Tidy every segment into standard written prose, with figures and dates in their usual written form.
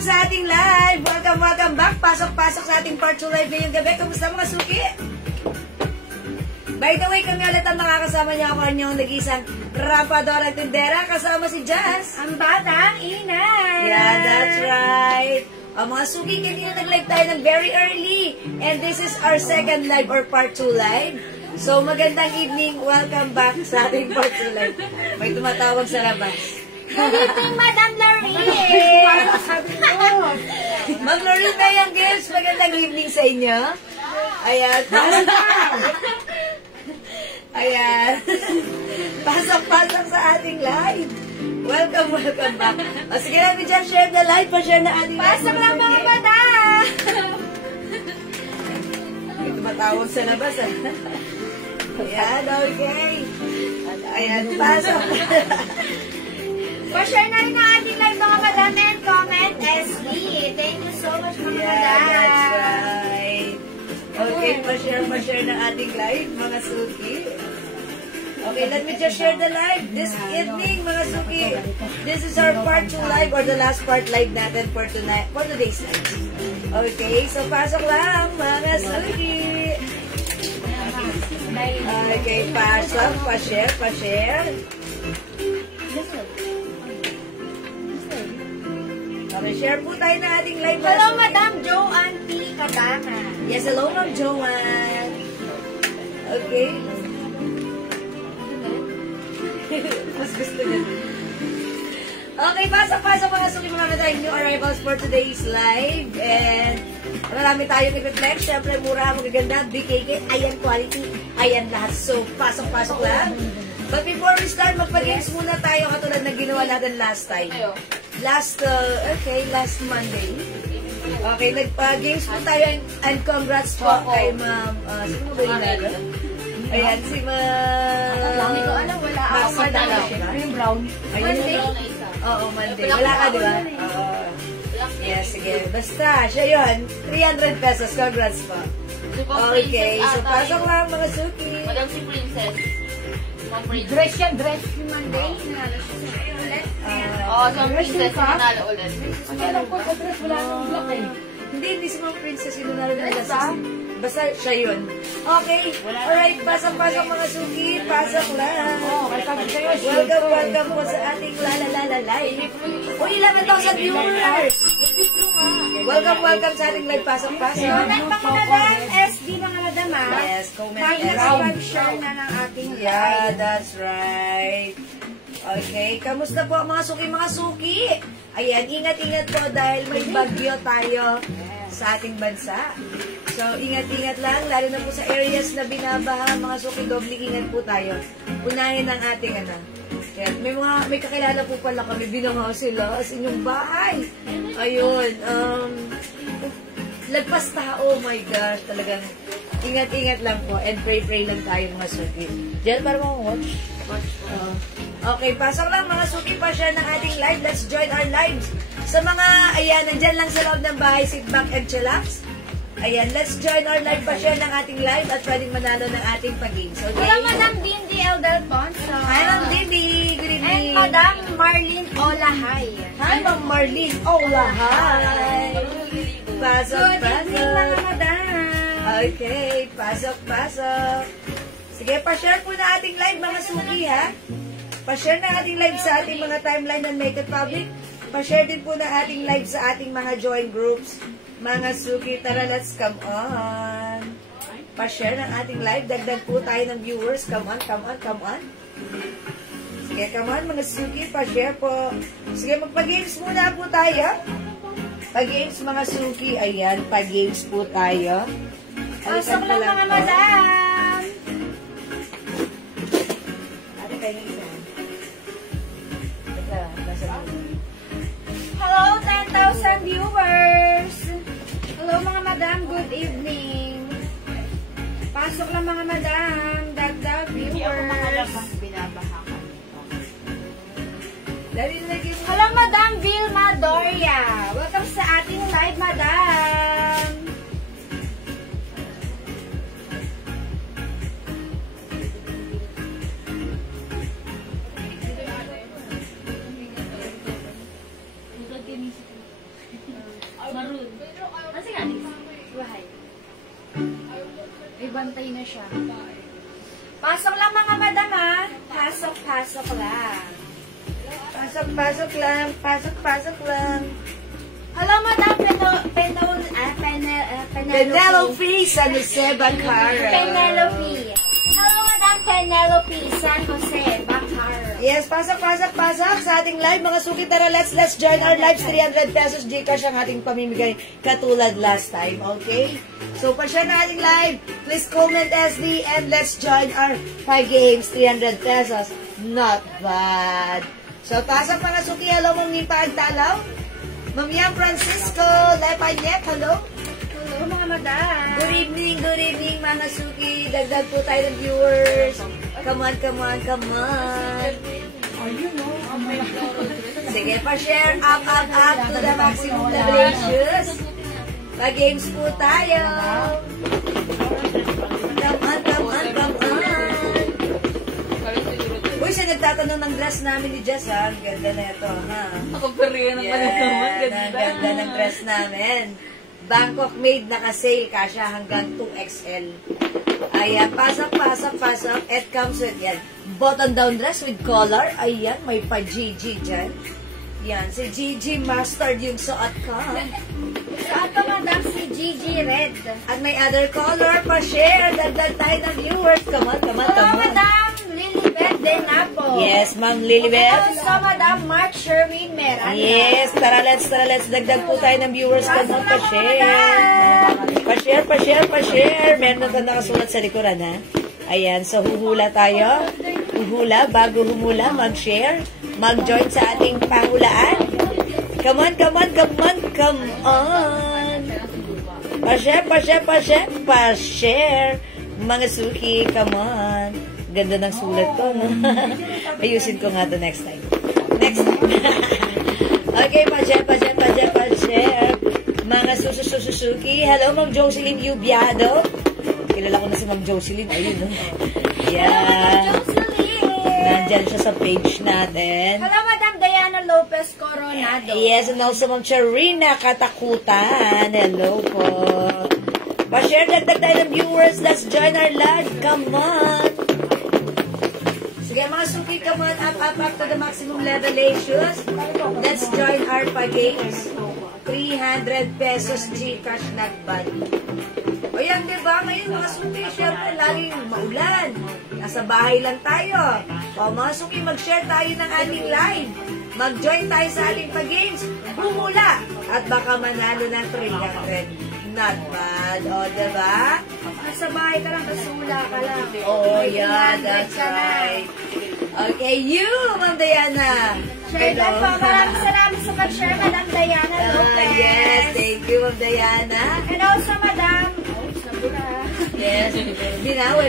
welcome sa ating live. Welcome back. Pasok sa ating part 2 live ngayong gabi. Kamusta mga suki? By the way, kami ulit ang makakasama niya ako ang nag-isang Rapadora Tindera. Kasama si Jazz. Ang batang inay. Yeah, that's right. Mga suki, kanina nag-live tayo ng very early. And this is our second live or part 2 live. So, magandang evening. Welcome back sa ating part 2 live. May tumatawag sa labas. Good evening, Madam Lorraine. Ma'am Lorraine Kayang Girls, magandang evening sa inyo. Ayan. Ayan. Pasok sa ating live. Welcome back. O sige namin dyan, share the live. Pa-share na ating live. Pasok lang mga bata. May tumatawag sa labas. Ayan, okay. Ayan, pasok. Pa-share na rin ang ating live mga madam and comment SB. Thank you so much mga madam. That's right. Okay, pa-share ng ating live mga suki. Okay, let me just share the live this evening mga suki. This is our part 2 live or the last part live natin for today's live. Okay, so pasok lang mga suki. Okay, pasok, pa-share. Okay, share po tayo na ating live. Hello, Madam Joanne P. Kadama. Yes, hello, Ma'am Joanne. Okay. Mas gusto niya. Okay, pasok mga suki mga madam, new arrivals for today's live. And marami tayong i-reflect. Siyempre, mura, magaganda, BKK, ayan quality, ayan lahat. So, pasok lang. But before we start, magpa-games muna tayo katulad na ginawa natin last time. Last Monday. Okay, nagpa-games po tayo and congrats po kay Ma'am, sino ba yun? Ayan, si Ma'am... Hindi ko alam, wala ako. Yung brown. Monday? Oo, Monday. Wala ka, di ba? Yes, sige. Basta, siya yun. 300 pesos. Congrats po. Okay, so pasok lang mga suki. Madam si Princess. Dress yung Monday. Oo, so Princess nanalo ulit. Alam ko, sa dress wala nang black eh. Hindi si Ma'am Princess. Sino na rin basta siya yun. Okay. Alright, pasok mga suki. Pasok lang. Welcome po sa ating live. O, 11,000 viewers. Welcome sa ating live. Pasok. Comment mga madam, SB mga madam ah. Yes, comment. Pag-share na ng ating live. Yeah, that's right. Okay, kamusta po mga suki? Ayan, ingat-ingat po dahil may bagyo tayo sa ating bansa. So, ingat-ingat lang, lalo na po sa areas na binabaha, mga suki, doble ingat po tayo. Unahin ang ating Kaya, may kakilala po pala kami, binaha sila sa inyong bahay. Ayun, lagpas tao, oh my gosh, talagang ingat-ingat lang po and pray lang tayo mga suki. Diyan para watch. Okay, pasok lang mga suki, pa-share ng ating live. Let's join our lives. Sa mga, ayan, nandyan lang sa loob ng bahay, sit back and chillax. Ayan, let's join our live, pa-share ng ating live at pwedeng manalo ng ating pag-games. Okay? Hello, Madam Dindy L. Delfonso. Hi, Ma'am Dindy. Good evening. And Madam Marlene Olahay. Hi, Ma'am Marlene Olahay. Pasok. Good evening, mga madam. Okay, pasok. Sige, pa-share po na ating live, mga suki, ha? Pa-share na ating live sa ating mga timeline and make it public. Pa-share din po na ating live sa ating mga join groups. Mga suki, tara, let's come on. Pa-share ng ating live. Dagdag po tayo ng viewers. Come on. Sige, come on, mga suki, pa-share po. Sige, magpa-games muna po tayo. Pa-games, mga suki. Ayan, pa-games po tayo. Pasok lang mga madam. Ano kayo ng isa? Hello, 10,000 viewers. Hello mga madam, good evening. Pasok lang mga madam, dagdag viewers. Binabaha ka. Hello Madam Vilma Doria. Welcome sa ating live, madam. Patay na siya. Pasok lang mga madam ha. Pasok lang. Pasok lang. Pasok lang. Hello madam Penelope San Jose Bacara. Penelope. Hello madam Penelope San Jose Bacara. Yes, pasok sa ating live. Mga suki, tara, let's join our live. 300 pesos Gcash ang ating pamimigay katulad last time, okay? So, pa-share na ating live. Please comment SD and let's join our 5 games, 300 pesos. Not bad. So, pasok mga suki. Hello, Ma'am Nipa Agtalaw. Ma'am Yang Francisco Lepanyek, hello. Hello mga madam. Good evening mga suki. Dagdag po tayo ng viewers. Come on. Ayun o. Sige, pa-share up to the maximum levelations. Pa-games po tayo. Come on. Uy, siya nagtatanong ng dress namin ni Jess, ha? Ang ganda na ito, ha? Ako pero yan ang naman. Ang ganda ng dress namin. Bangkok made, naka-sale ka siya hanggang 2XL. Ayan, pasok. It comes with, yan, button down dress with collar. Ayan, may pa-GG dyan. Yan, si Gigi Mustard yung suot ko. Saan ka madam si Gigi Red? At may other color, pa-share. Dagdag tayo ng viewers. Come on. Hello madam Lilibet Denapo. Yes, Ma'am Lilibet. Hello madam Mark Sherwin Merana. Yes, tara, let's dagdag po tayo ng viewers. Come on, pa-share. Meron na nakasulat sa likuran, ha? Ayan, so huhula tayo. Bago humula, mag-share. Mag-join sa ating pangulaan. Come on. Pa-share. Mga suki, come on. Ganda ng sulat ko, no? Ayusin ko nga to next time. Okay, pa-share. Mga susuki. Hello, Ma'am Jocelyn Yubiado. Kilala ko na si Ma'am Jocelyn. Ayun, no? Yeah. Nandyan siya sa page natin. Hello madam Diana Lopez Coronado. Yes, and also Ma'am Charina Katakutan. Hello po. Pa-share, dagdag tayo ng viewers. Let's join our live. Come on. Sige mga suki, come on. Up to the maximum levelations. Let's join our pag-games. 300 pesos Gcash nagbad. O yan, diba? Ngayon mga suki, syempre laging maulan. Nasa bahay lang tayo. O mga suki, mag-share tayo ng ating live. Mag-join tayo sa ating pag-games. Humula. At baka manalo ng 300. Not bad. O, diba? Nasa bahay ka lang, kasula ka lang. Oh, yeah, that's right. Okay, you, Ma'am Diana. Share lang po. Maraming salamat sa pag-share, Madam Diana Lopez. Yes, thank you, Ma'am Diana. And also, Madam. Yes, binawi.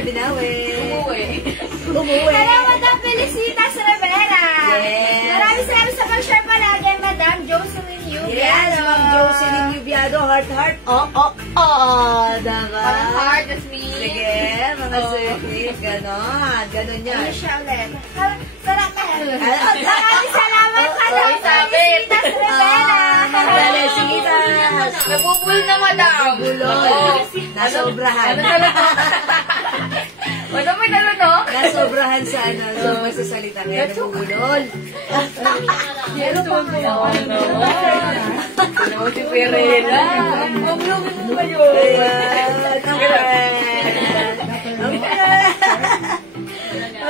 Umuwi. Hello, Madam Felicitas Rivera. Yes. Maraming salamat sa pag-share palagi, Madam Jocelyn Yubiado. Yes, Ma'am Jocelyn Yubiado. Heart. Oh, diba? Heart, that's me. Sige, mga suki. Ganon yan. Ano siya ulit? Sarap ka. Maraming salamat, Madam Felicitas Rivera. Felicitas. Nabubul na madam. Bulol. Nasobrahan. Ano may dalo, no? Nasobrahan sa so magsasalita ngayon. Nabubulol. Pero pa kayo. Ano si Perela? Mamlugin mo kayo.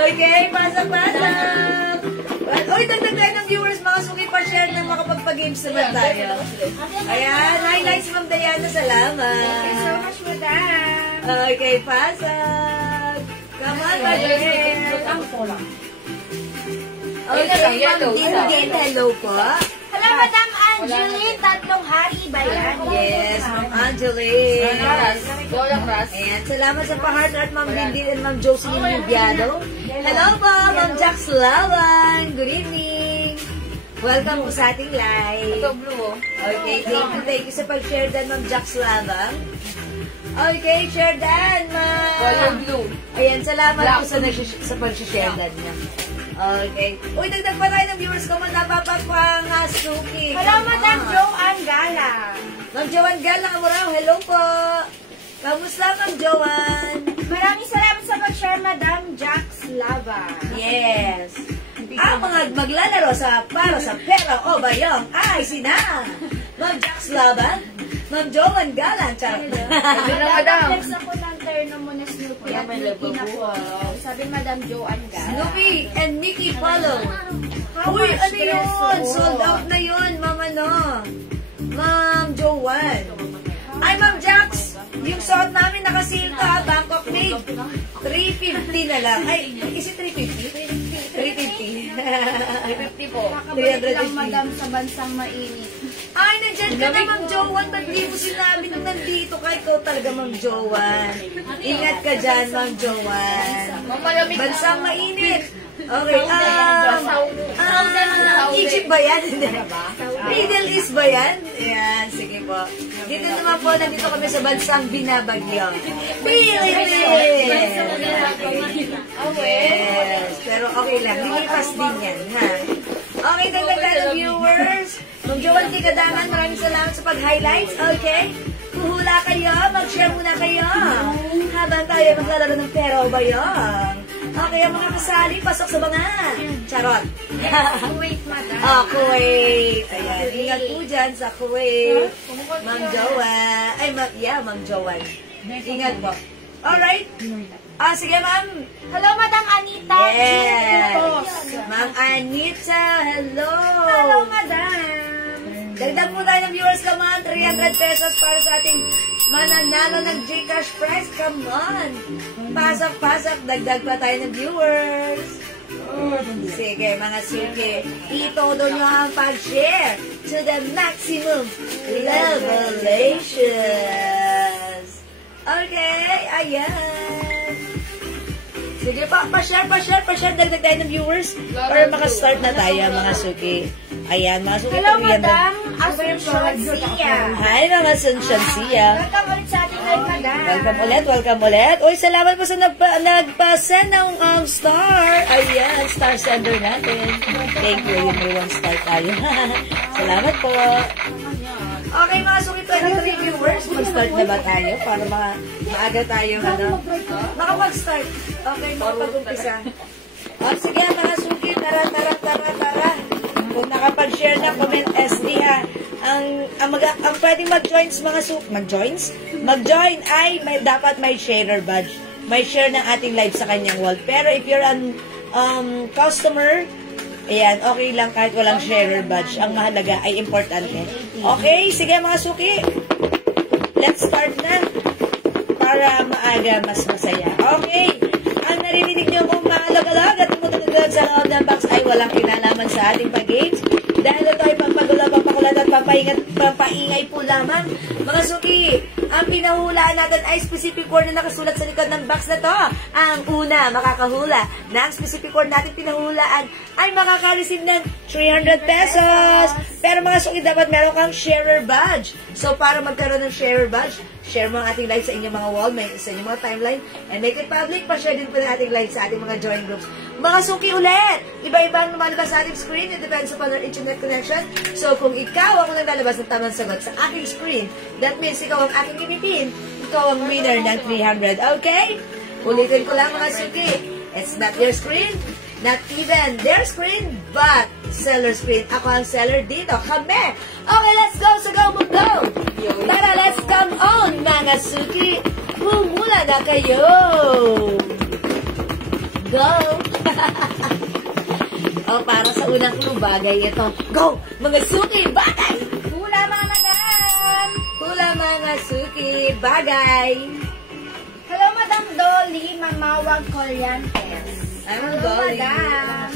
Okay, pasok. Uy, dagdag tayo ng viewers, mga suki, pa-share na makapagpa-games naman tayo. Ayan, nice, Ma'am Diana, salamat. Thank you so much, Madam. Okay, pasok. Come on, pa-share. Okay, Ma'am Dindin, hello po. Hello, Madam Angeline, tatlong hari ba yan? Yes, Ma'am Angeline. Walang ras. Ayan, salamat sa pa-heart at Ma'am Dindin and Ma'am Jocelyn Yubiado. Hello po, Ma'am Jax Lawan. Good evening. Welcome po sa ating live. Ito, blue. Okay, thank you sa pag-share dan, Ma'am Jax Lawan. Okay, share dan, Ma'am. Color blue. Ayan, salamat po sa pag-share dan niya. Okay. Uy, dagdag pa tayo ng viewers ko. Magpapapang suki. Hello, Madam Joanne Gala. Ma'am Joanne Gala, Amuraw. Hello po. Kamusta, Ma'am Joanne? Maraming salamat sa pag-share, Madam Jax Lava. Yes. Ang mga maglalaro para sa pera o bayong ay sina Ma'am Jax Laban, Ma'am Joan Galang, charot. Sabi na, madam. Flex ako ng terno mo na Snoopy at May Mickey na lababu, po. Sabi Madam Joan Galang. Snoopy and Mickey Polo. How Uy, much ano yun? dress? Sold out na yun, Ma'am ano? Ma'am Joan. Ay, Ma'am Jax, yung suot namin nakasil ka, Bangkok made. 350 na lang. Ay, is it 350? 350. 350 po. Kakabalik lang, 350. Madam, sa bansang mainit. Ay, nandiyan ka na, Ma'am Joan. Ba't di mo sinabi nung nandito ka? Ikaw talaga, Ma'am Joan. Ingat ka dyan, Ma'am Joan. Mamalamig na. Bansang mainit. Okay, Egypt ba yan? Middle East ba yan? Ayan, sige po. Dito naman po, nandito kami sa bansang binabagyo. Philippines! Yes, pero okay lang. Limitas din yan, ha? Okay, dagdagan ng viewers. Ma'am Joan Tigadaman, maraming salamat sa pag-highlights. Okay? Kuhula kayo, mag-share muna kayo. Habang tayo maglalaro ng pero ba yun? Okay, ang mga kasali, pasok sa mga. Charot. Wait, Madam. Kuwait. Ayan, ingat po dyan sa Kuwait. Ma'am Joan. Ay, Ma'am Joan. Ingat po. Alright. Sige, Ma'am. Hello, Madam Anita. Yes. Chicos. Ma'am Anita, hello. Hello, Madam. Dagdag po tayo ng viewers, come on. 300 pesos para sa ating mananalo ng Gcash prize. Come on. Pasok. Dagdag pa tayo ng viewers. Sige, mga suki. Itodo nyo ang pag-share to the maximum levelations. Okay, ayan. Sige pa, pa-share. Dagdag tayo ng viewers para makastart na tayo, mga suki. Ayan, mga suki. Hello, Madam. Asuncion Sia. Hi, mga Sunshine Sia. Welcome ulit sa ating live, Madam. Welcome ulit. Uy, salamat po sa nagpa-send ng star. Ayan, star sender natin. Thank you. Yung may 1 star tayo. Salamat po. Okay, mga suki, 23 viewers. Mag-start na ba tayo? Para maaga tayo, makapag-start. Okay, makapag-umpisa. Sige, mga suki, tara. Kung nakapag-share na, comment SD ha. Ang pwedeng mag-join mga mag-join ay dapat may sharer badge. May share ng ating live sa kanyang wall. Pero if you're an customer, ayan, okay lang kahit walang sharer badge. Ang mahalaga ay importante. Okay, sige mga suki. Let's start na. Para maaga, mas masaya. Okay. Ang naririnig nyo kung maalagalog at tumutugod sa loob ng box ay walang kinalaman sa ating pag-games. Dahil ito ay pampagulo, pampakulat at pampaingay po lamang. Mga suki, ang pinahulaan natin ay specific word na nakasulat sa likod ng box na to. Ang una, makakahula na ang specific word natin pinahulaan ay makaka-receive ng 300 pesos. Pero mga suki, dapat meron kang sharer badge. So, para magkaroon ng sharer badge, share mo ang ating live sa inyong mga wall, sa inyong mga timeline, and make it public. Pa-share din po ng ating live sa ating mga join groups. Mga suki ulit! Iba-ibang lumalabas sa ating screen. It depends upon our internet connection. So, kung ikaw ang naglalabas ng tamang sagot sa aking screen, that means ikaw ang aking ipipin. Ikaw ang winner ng 300. Okay? Ulitin ko lang mga suki. It's not your screen, not even their screen, but seller screen. Ako ang seller dito. Kami! Okay, let's go! So go, go! Tara, let's come on, mga suki! Humula na kayo! Go! Para sa unang clue, bagay ito. Go! Mga suki, bagay! Hula, mga Madam. Hula, mga suki, bagay! Hello, Madam Dolly, Mamawag Corrientes. I'm Hello, Dolly. Madam.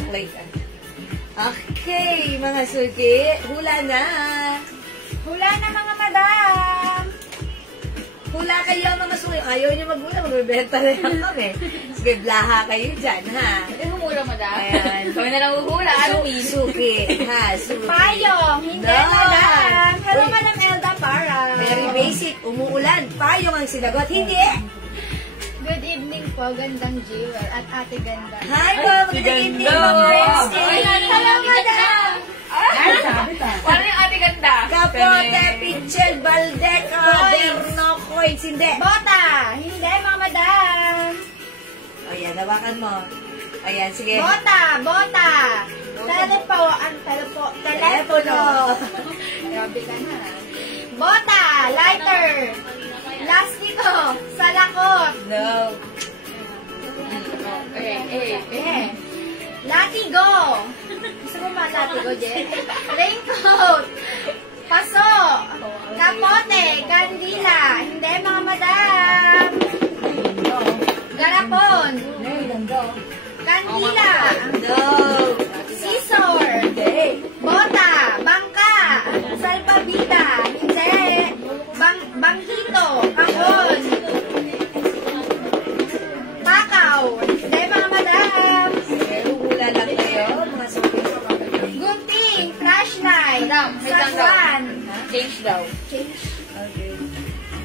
Okay, mga suki, hula na! Hula na, mga Madam. Hula kayo, mga suki. Ayaw nyo maghula, magbebenta na lang kami. Sige, blaha kayo dyan, ha? Hindi mo mura, madam. Ayan. Kami na lang uhula. Ano, Min? Suki, ha? Suki. Payong, hindi, No. Madam. Hello, Uy. Madam Elda Para. Very basic. Umuulan. Payong ang sinagot. Hindi. Good evening po, gandang Jewel at ate ganda. Hi, ma'am. Magandang evening, ma'am Christy. Hello, Madam. Paano yung ate ganda? Kapote, Pichel, Baldeca, Berno, Coins. Hindi. Bota, hindi, mga Madam. Ayan, hawakan mo. Ayan, sige. Bota! Telepono. Grabe ka na. Bota! Lighter! Plastiko! Salakot! No. Eh. Latigo! Gusto mo ba latigo, Jen? Raincoat! Paso! Kapote! Kandila! Hindi, mga madam! Garapon! Kandila! No. Scissor! Hindi. Bota! Bangka! Salpabida! Hindi! Bangkito! Kahon! Takaw! Hindi, mga madam! Sige, hula lang kayo. Mga sabi. Gunting! Flashlight! Wait lang daw. Sagwan! Change daw. Okay.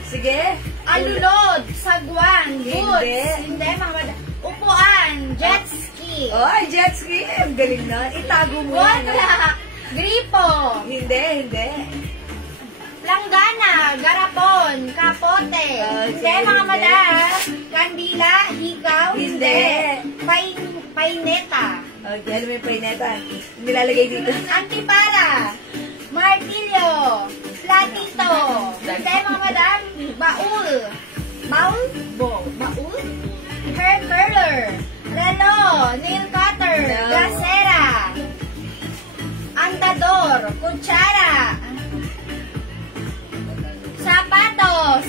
Sige. Alulod! Sagwan! Boots! Hindi. Hindi, mga madam! Upuan! Jet ski! Oh, jet ski. Ang galing na. Itago mo yan. Wala! Gripo! Hindi. Langgana, garapon, kapote. Hindi, mga madam. Kandila, hikaw. Hindi. Paineta. Okay, alam mo yung paineta. Nilalagay dito. Antipara. Martilyo. Platito. Hindi, mga madam. Baul. Baul? Baul? Hair curler. Relo. Nail cutter. No. Glasera. Andador. Kutsara. Sapatos.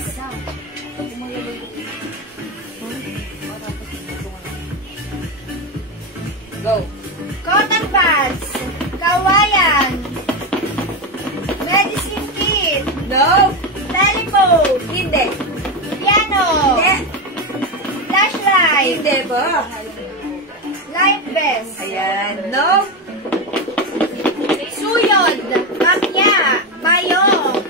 Go. Cotton buds. Kawayan. Medicine kit. No. Telephone. Hindi. Piano. Hindi. Flashlight. Hindi po. Life vest. Ayan. No. Suyod. Bakya. Bayong.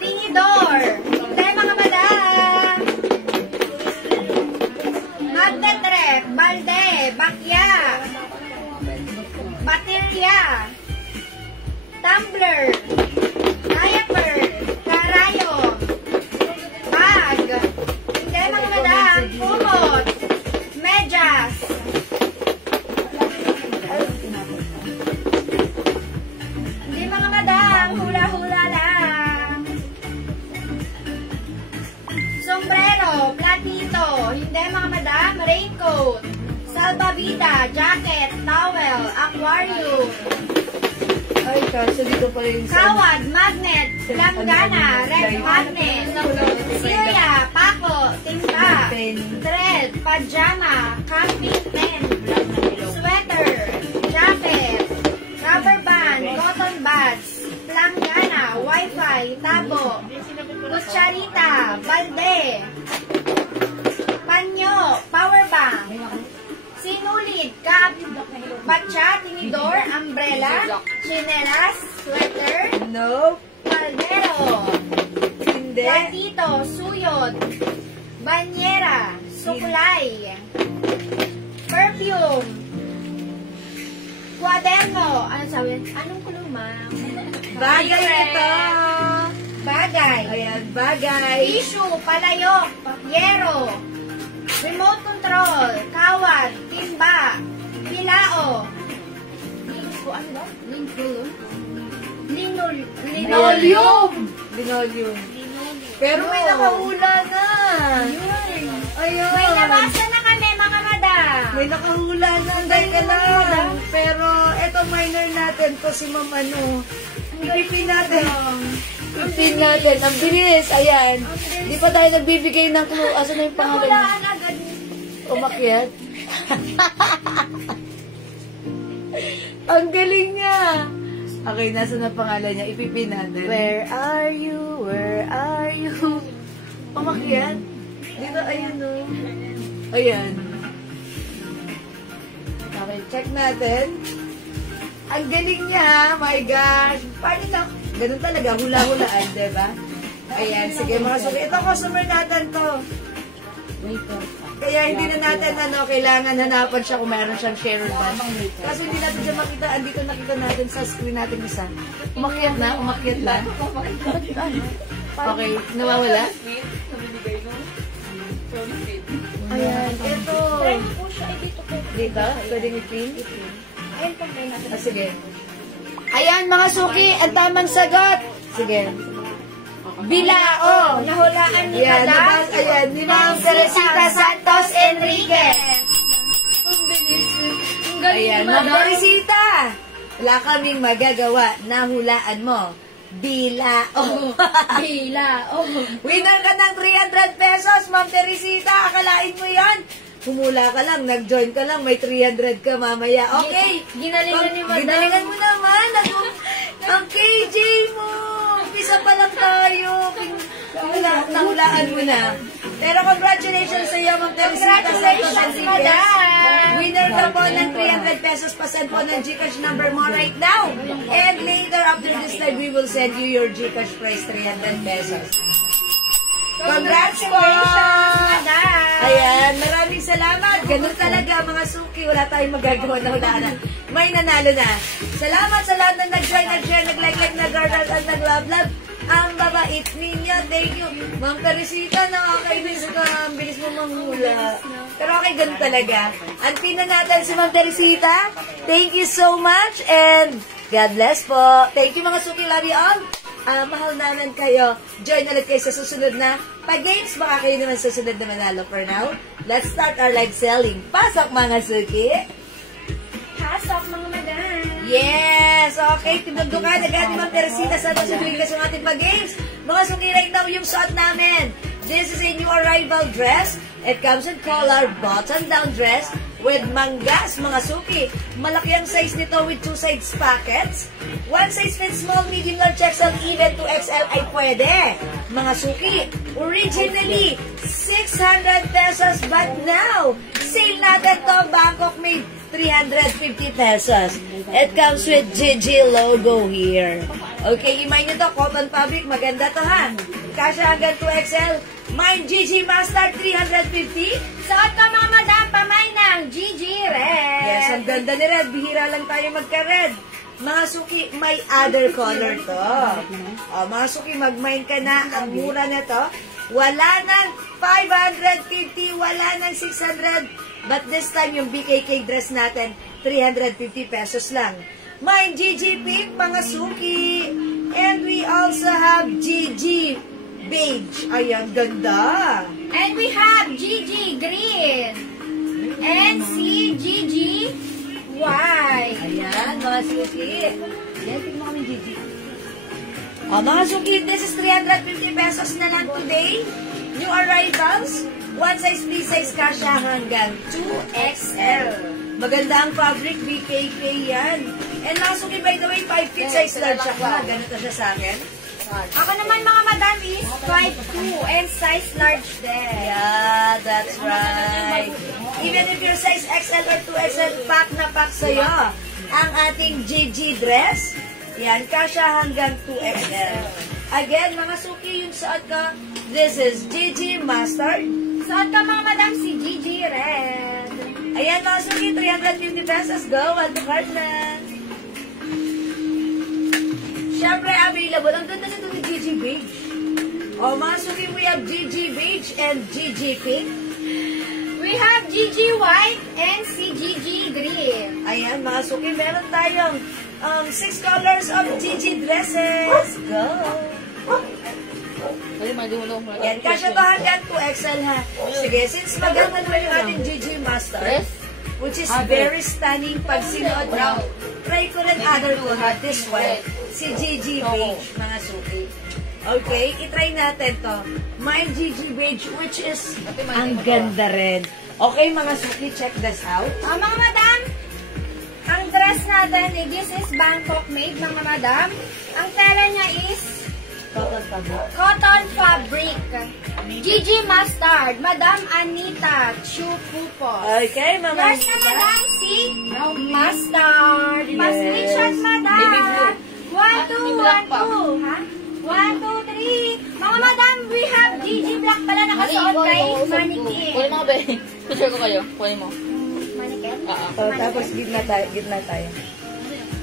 Tinidor. Hindi, mga madam. Magnetrep. Balde. Bakya. Baterya. Tumbler. Diaper. Karayom. Bag. Hindi, mga madam. Kumot. Medyas. Hindi, mga madam. Hula-hula lang. Sombrero. Platito. Hindi, mga madam. Raincoat. Salbavida. Jacket. Towel. Aquarium. Ay, kaso dito pala yung Kawad, magnet, langgana, red magnet, silya, pako, tinta, thread, pajama, camping tent, sweater, jacket, rubber band, cotton buds, langgana, wifi, tabo, kutsarita, balde, panyo, power bank, sinulid, cap, batsa, tinidor, umbrella, chinelas, sweater, No. caldero, Hindi. platito, suyod, banyera, suklay, perfume, kwaderno, ano sabi? Anong kulong, ma'am? Bagay ito. Bagay. Ayan, bagay. Tissue, palayok, yero, remote control, kawad, timba, pilao, ano ba? Linoleum. Linoleum. Pero may nakahula na. Ayun. May nabasa na kami, mga madam. May nakahula na. Dahil ka lang. Pero eto minor natin to si Ma'am ano. Ipin natin. Ipin natin. Ang bilis. Ayan. Di pa tayo nagbibigay ng clue. Asa na yung pangalan niya? Nahulaan agad. Umakyat. Ang galing niya. Okay, nasa na pangalan niya? Ipipin natin. Where are you? Where are you? Umakyat. Dito, ayun o. Ayan. Okay, check natin. Ang galing niya. My gosh. Paano na? Ganun talaga. Hula-hulaan, diba? Ayan. Sige, mga suki. Ito, customer natin to. Kaya hindi na natin kailangan hanapan siya kung meron siyang share band. Kasi hindi natin siya makita. Andito nakita natin sa screen natin isa. Umakyat na. Okay, nawawala? Ayan, ito. Try mo po siya. Dito po. Dito? Pwedeng i-pin? Ayun po kayo natin. Sige. Ayan, mga suki, ang tamang sagot. Sige. Bilao. Nahulaan ni Ayan, Madam. ayan, ni Ma'am Teresita Santos Enriquez. Ang bilis. Ang galing Ayan, ni Ma'am Madam. Teresita. Wala kaming magagawa. Nahulaan mo. Bilao. Bilao. Winner ka ng 300 pesos, Ma'am Teresita. Akalain mo yan? Humula ka lang, nag-join ka lang, may 300 ka mamaya. Okay. Ginalingan ni Madam. Ginalingan mo naman. Ang KJ mo. Umpisa pa lang tayo. Nahulaan mo na. Pero congratulations sa iyo, Ma'am Teresita. Congratulations, Madam. Winner ka po ng 300 pesos. Pasend po ng Gcash number mo right now. And later, after this live, we will send you your Gcash prize, 300 pesos. Congrats po! Madam. Ayan, maraming salamat. Ganun talaga, mga suki. Wala tayong magagawa na hulaan. May nanalo na. Salamat sa lahat na nag-try, nag-share, nag-like, nag-garden, at nag-love-love. Ang babait ninyo. Thank you. Ma'am Teresita, nakakainis ka. Ang bilis mo manghula. Pero okay, ganun talaga. Antin na natin si Ma'am Teresita. Thank you so much and God bless po. Thank you, mga suki. Love you all. Mahal namin kayo. Join ulit kayo sa susunod na pag-games. Baka kayo naman sa susunod na manalo. For now, let's start our live selling. Pasok, mga suki. Pasok, mga madam. Yes! Okay, tinundukan agad ni Ma'am Teresita sa Enriquez ang ating pag-games. Mga suki, right now yung suot namin. This is a new arrival dress. It comes in collar button-down dress with manggas, mga suki. Malaki ang size nito with 2 sides pockets. One size fits small, medium, large, XL, even 2XL ay pwede. Mga suki, originally 600 pesos, but now, sale natin to, Bangkok made 350 pesos. It comes with GG logo here. Okay, imay nyo to, cotton fabric, maganda to ha. Kasha hanggang 2XL. Mine GG Master 350. Suot ka, mga madam. Pamay ng GG Red. Yes, ang ganda ni Red. Bihira lang tayo magka-red. Mga suki, may other color to. O, mga suki, mag-mine ka na. Ang mura na to. Wala nang 550, wala nang 600. But this time, yung BKK dress natin, 350 pesos lang. Mine GG Pink, mga suki. And we also have GG Beige. Ayan, ganda. And we have GG Green. And si GG White. Ayan, mga suki. Ayan, tingnan kami GG. Mga suki, this is 350 pesos na lang today. New arrivals. One size, free size, kasha hanggang 2XL. Maganda ang fabric, BKK yan. And mga suki, by the way, 5 feet size large ako. Ganito siya sa akin. Ako naman, mga madam, is 5'2" and size large din. Yeah, that's right. Even if you're size XL or 2XL, pack na pack sa'yo. Ang ating GG dress, yan, kasha hanggang 2XL. Again, mga suki, yung suot ko, this is GG Mustard. Suot ka, mga madam, si GG Red. Ayan, mga suki, 350 pesos. Go, add to cart na. Siyempre, available. Ang ganda nito ni GG Beige. O, mga suki, we have GG Beige and GG Pink. We have GG White and si GG Green. Ayan, mga suki, meron tayong 6 colors of GG dresses. Go! Yan, kasya to hanggang 2XL ha. Sige, since maganda naman yung ating GG Master, which is very stunning pag sinuot mo, try ko rin other color, this one, si GG Beige, mga suki. Okay, itry natin to. My GG Beige, which is ang ganda rin. Okay, mga suki, check this out. Mga madam, ang dress natin, this is Bangkok made, mga madam. Ang tela niya is cotton fabric. GG Mustard, Madam Anita Chupupos. Okay, Mama Yours na, madam, si Mustard. Pa-screenshot, madam. 1, 2, 1, 2. Ha? 1, 2, 3. Mga madam, we have GG Black pala nakasuot kay Mannequin. Kunin mo ba? Picture ko kayo. Kunin mo. Mannequin? Tapos gitna tayo.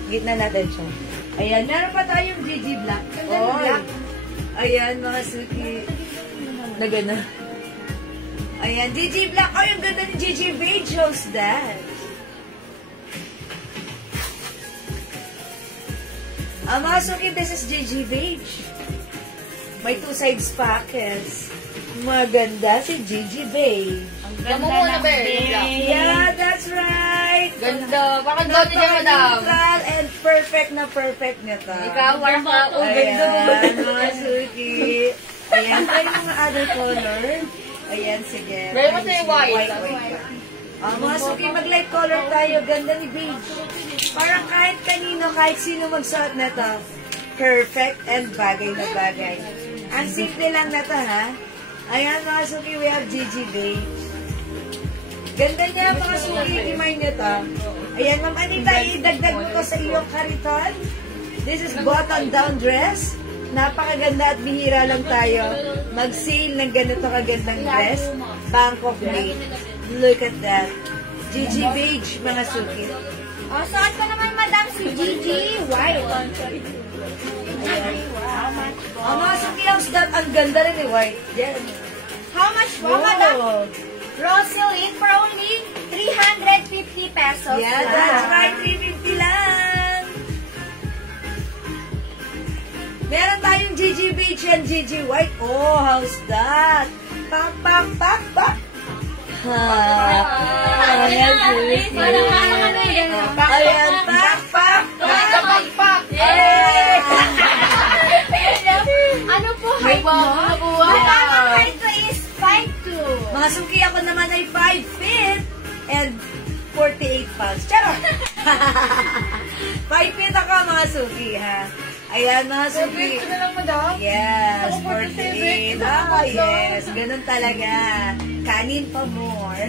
Gitna natin siya. Ayan, meron pa tayong GG Black. Black. Ayan, mga suki. Na gano'n. Ayan, Gigi Black. Oh, yung ganda ni Gigi Beige. How's that? Mga suki, this is Gigi Beige. May 2 sides pockets. Maganda si Gigi Beige. Ganda muna, Bear. Yeah, that's right. Ganda. Parang ganda niya, madam. Neutral and perfect na perfect nito. Ikaw, parang ka. Oh, ganda. Ayan, mga suki. Ayan, tayo mga other color. Ayan, sige. Very much yung white. Mga suki, mag-light color tayo. Ganda ni Beige. Parang kahit kanino, kahit sino magsuot na to. Perfect and bagay na bagay. Ang simple lang na to, ha? Ayan, mga suki, we have Gigi Beige. Ganda niya, mga suki, i-mind nyo to. Ayan, Ma'am Anita, idagdag mo to sa iyong kariton. This is button-down dress. Napakaganda at bihira lang tayo mag-sale ng ganito kagandang dress. Bangkok made. Look at that. Gigi Beige, mga suki. O, suot ko naman, madam, si Gigi White. Mga suki, how's that? Ang ganda rin ni White. Yan. How much po, madam? Roseline for only 350 pesos. Yeah, that's right. 350 lang. Meron tayong Gigi Beige and Gigi White. Oh, how's that? Pak, pak, pak, pak. Ayan, suki. Ayan, pak, pak, pak, pak. Ano po height mo? Madam, ang height ko is 5'2". Mga suki, ako naman ay 5 feet and 48 pounds. Charot! 5 feet ako, mga suki, ha? Ayan, mga suki. Ito na lang, madam. Yes, Ako 48. Ah, yes. Ganun talaga. Kanin pa more.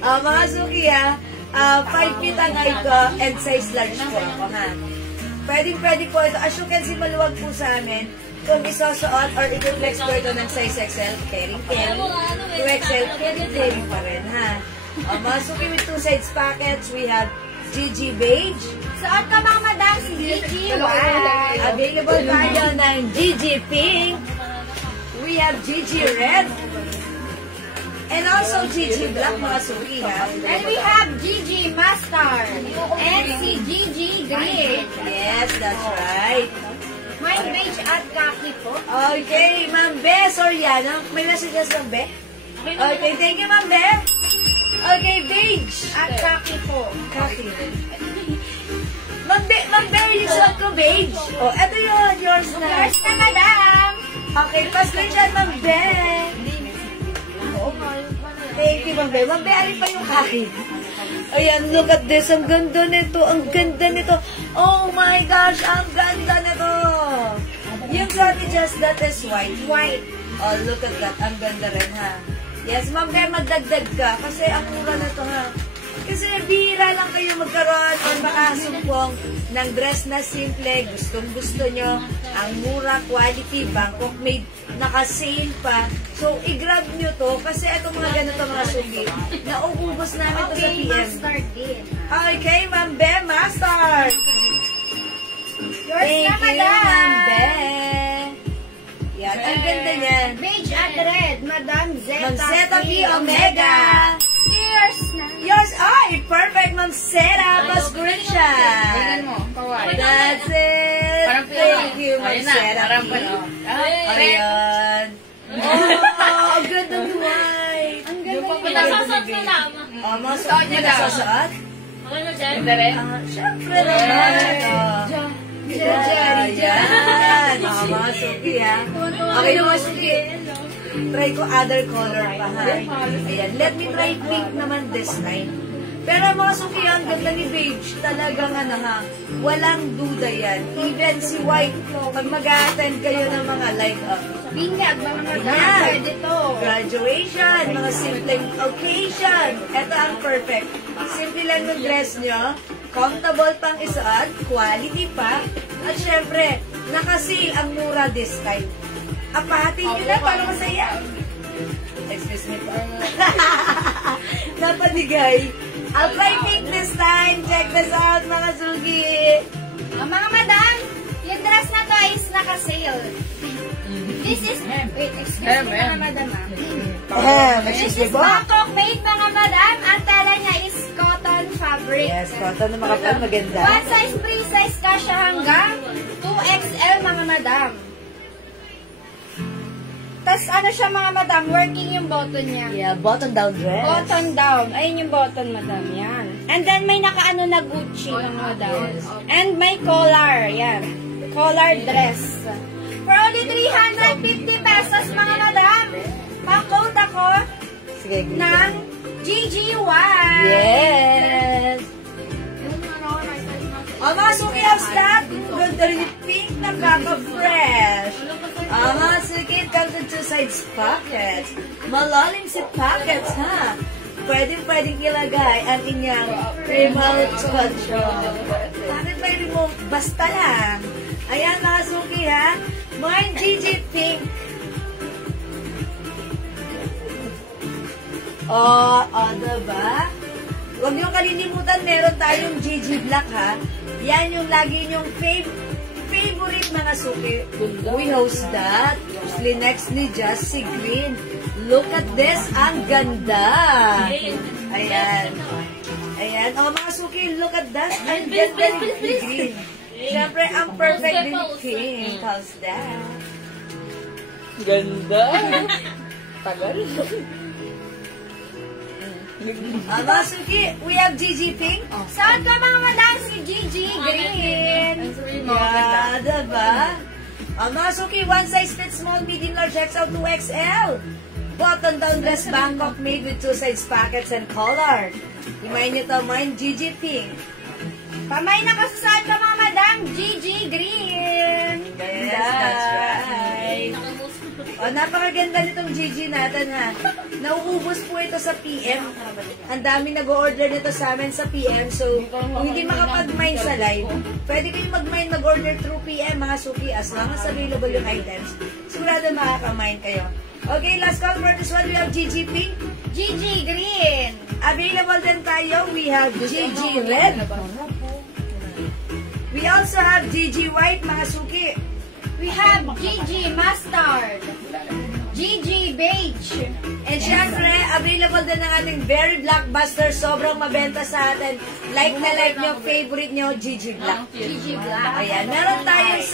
Mga suki, ha? 5 feet ang height ko and size large po ako, ha? Pwede po ito. As you can see, maluwag po sa amin. Kung isusuot or i-flex ko ito ng size XL, carry. 2XL, carry pa rin, ha? Mga suki with 2 sides pockets, we have Gigi Beige. Suot ko mga madam, si Gigi White. Available tayo ng Gigi Pink. We have Gigi Red. And also Gigi Black, mga suki, ha? And we have Gigi Mustard. And si Gigi Green. Yes, that's right. May beige at khaki po. Okay, Ma'am Be, Soriano. May messages, Ma'am Be? Okay, thank you, Ma'am Be. Okay, beige. At khaki po. Khaki. Ma'am Be, yung suot ko, beige. Oh, eto yun, yours na. Yours na, madam. Okay, pa-screenshot, Ma'am Be. Thank you, Ma'am Be. Ma'am Be, alin pa yung khaki? Ayan, look at this. Ang ganda nito. Ang ganda nito. Oh my gosh, ang ganda nito. Yung suot ni Just That is white. White. Oh, look at that. Ang ganda rin, ha? Yes, Ma'am Be, magdagdag ka. Kasi ang mura na to, ha? Kasi bihira lang kayo magkaroon o makasumpong ng dress na simple. Gustong-gusto nyo. Ang mura, quality, Bangkok made, naka-sale pa. So, i-grab nyo to. Kasi ito mga ganito mga suki. Nauubos namin to sa Okay, PM. mustard din. Okay, Ma'am Be, Mustard. Yours Thank na, you, Ma'am madam. Be. Yan, ang ganda niyan. Beige at red, Madam Zeta. Ma'am Zeta P. Omega. Yours na. Yours, ay, perfect, Ma'am Zeta. Pa-screenshot. Tingnan mo. Kawaii. That's it. Parang Thank you, Ma'am Ayun na, Zeta. parang P. pala. Ayan. Oh, ang ganda ng white. Ang ganda Yung niya. Nasasot na lang. Oh, mga suot niya nasasot? Ganda rin. Siyempre naman. Yan. Mga suki, ha? Okay, mga suki. Try ko other color pa, ha? Ayan. Let me try pink naman this time. Pero mga suki, ang ganda ni Beige. Talagang ha? Walang duda yan. Even si White, pag mag-attend kayo ng mga like-up, Bingag, mga madam. Yan. Pwede to. graduation, mga simpleng occasion. Ito ang perfect. Simple lang yung dress nyo, comfortable pang isuot, quality pa, at syempre, nakasale ang mura this time. Apahati nyo na para masaya. Excuse me po. Napaligay. I'll try pink this time. Check this out, mga sugi. Mga madam, yung dress na to is naka-sale. This is, wait, excuse me mga madam. This is Bangkok made mga madam. Ang tela niya is cotton fabric. Yes, cotton na makapal, maganda. One size, free size ka siya hanggang 2XL mga madam. Tapos ano siya mga madam, working yung button niya. Yeah, button down dress. Button down. Ayun yung button, madam. Yan. And then, may nakaano na Gucci, mga madam. And may collar. Yan. Collar dress. For only 350 pesos, mga madam. Pa-code ako Sige, ng GG1. yes! Mga suki ang stock. Ganda rin yung pink na kaka-fresh. Mga suki, it comes in two sides pockets. Malalim si pockets, ha? Pwedeng ilagay ang inyong remote control. Bakit may remote? Basta lang. Ayan mga suki, ha? Mine GG Pink. Diba? Huwag niyong kalilimutan, meron tayong GG Black, ha? Yan yung lagi niyong favorite mga suki. We host that. Usually next ni Just si Green. Look at this. Ang ganda. Ayan. Ayan. Mga suki, look at that. Ang ganda ni Green. Siyempre, ang perfect din pink. How's that? Ganda. Tagal. Mga suki, we have GG Pink. Saan ka mga madam si GG Green? Yeah, diba? Mga suki, one size fits small, medium, large, XL, 2XL. Button down dress Bangkok made with two sides pockets and collar. Imayin nyo to, mine GG Pink. Pamay na kasusaan ka mga madam, GG Green. Yes, that's right. Napakaganda nitong GG natin, ha. Nauubos po ito sa PM. Ang dami nag-order nito sa amin sa PM. So, kung hindi makapag-mine sa live, pwede kayong mag-mine, mag-order through PM, mga suki. As long as available yung items, sigurado makaka-mine kayo. Okay, last call for this one. We have GG Pink. GG Green. Available din tayo. We have GG Red. We also have GG White, mga suki. We have GG Mustard. GG Beige. And syempre, available din ang ating very blockbuster. Sobrang mabenta sa atin. Like na like nyo, favorite nyo, GG Black. GG Black. Ayan, meron tayong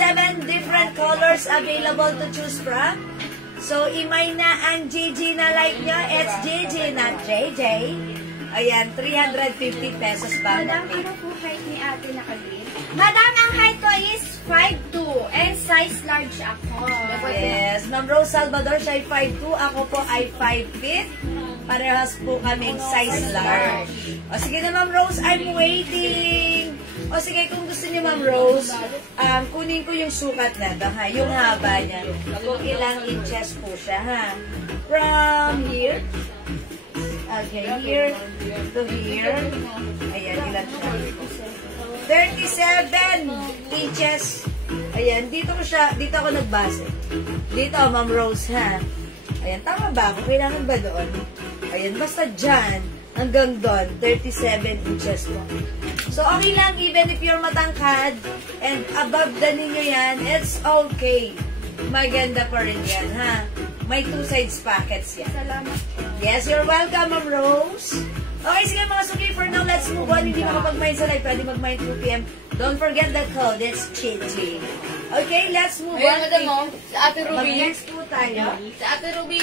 7 different colors available to choose from. So, imay na ang GG na like nyo. It's GG, not JJ. Ayan, 350 pesos ba? Madam, ano po height ni ate nakagrin? Madam, ang height ko is 5'2", and size large ako. Yes, Ma'am Rose Salvador, siya ay 5'2", ako po ay 5 feet. Parehas po kaming size large. O sige na Ma'am Rose, I'm waiting. O sige, kung gusto niyo Ma'am Rose, kunin ko yung sukat na ito, ha? Yung haba niya. Kung ilang inches po siya, ha? From here. Okay, here to here. Ayan, ilan siya? 37 inches. Ayan, dito ako nagbase. Dito, Ma'am Rose, ha? Ayan, tama ba ako? Kailangan ba doon? Ayan, basta dyan, hanggang doon, 37 inches po. So, okay lang, even if you're matangkad, and above the ninyo yan, it's okay. Maganda pa rin yan, ha? May two sides pockets yan. Salamat. Yes, you're welcome, Ma'am Rose. Okay, sige mga suki, for now, let's move on. Hindi makapag-mine sa live, pwede mag-mine 2 PM. Don't forget the code, it's Chichi. Okay, let's move on. Ayun, madam, oh. Sa Ate Ruby. Mag-next po tayo. Sa Ate Ruby.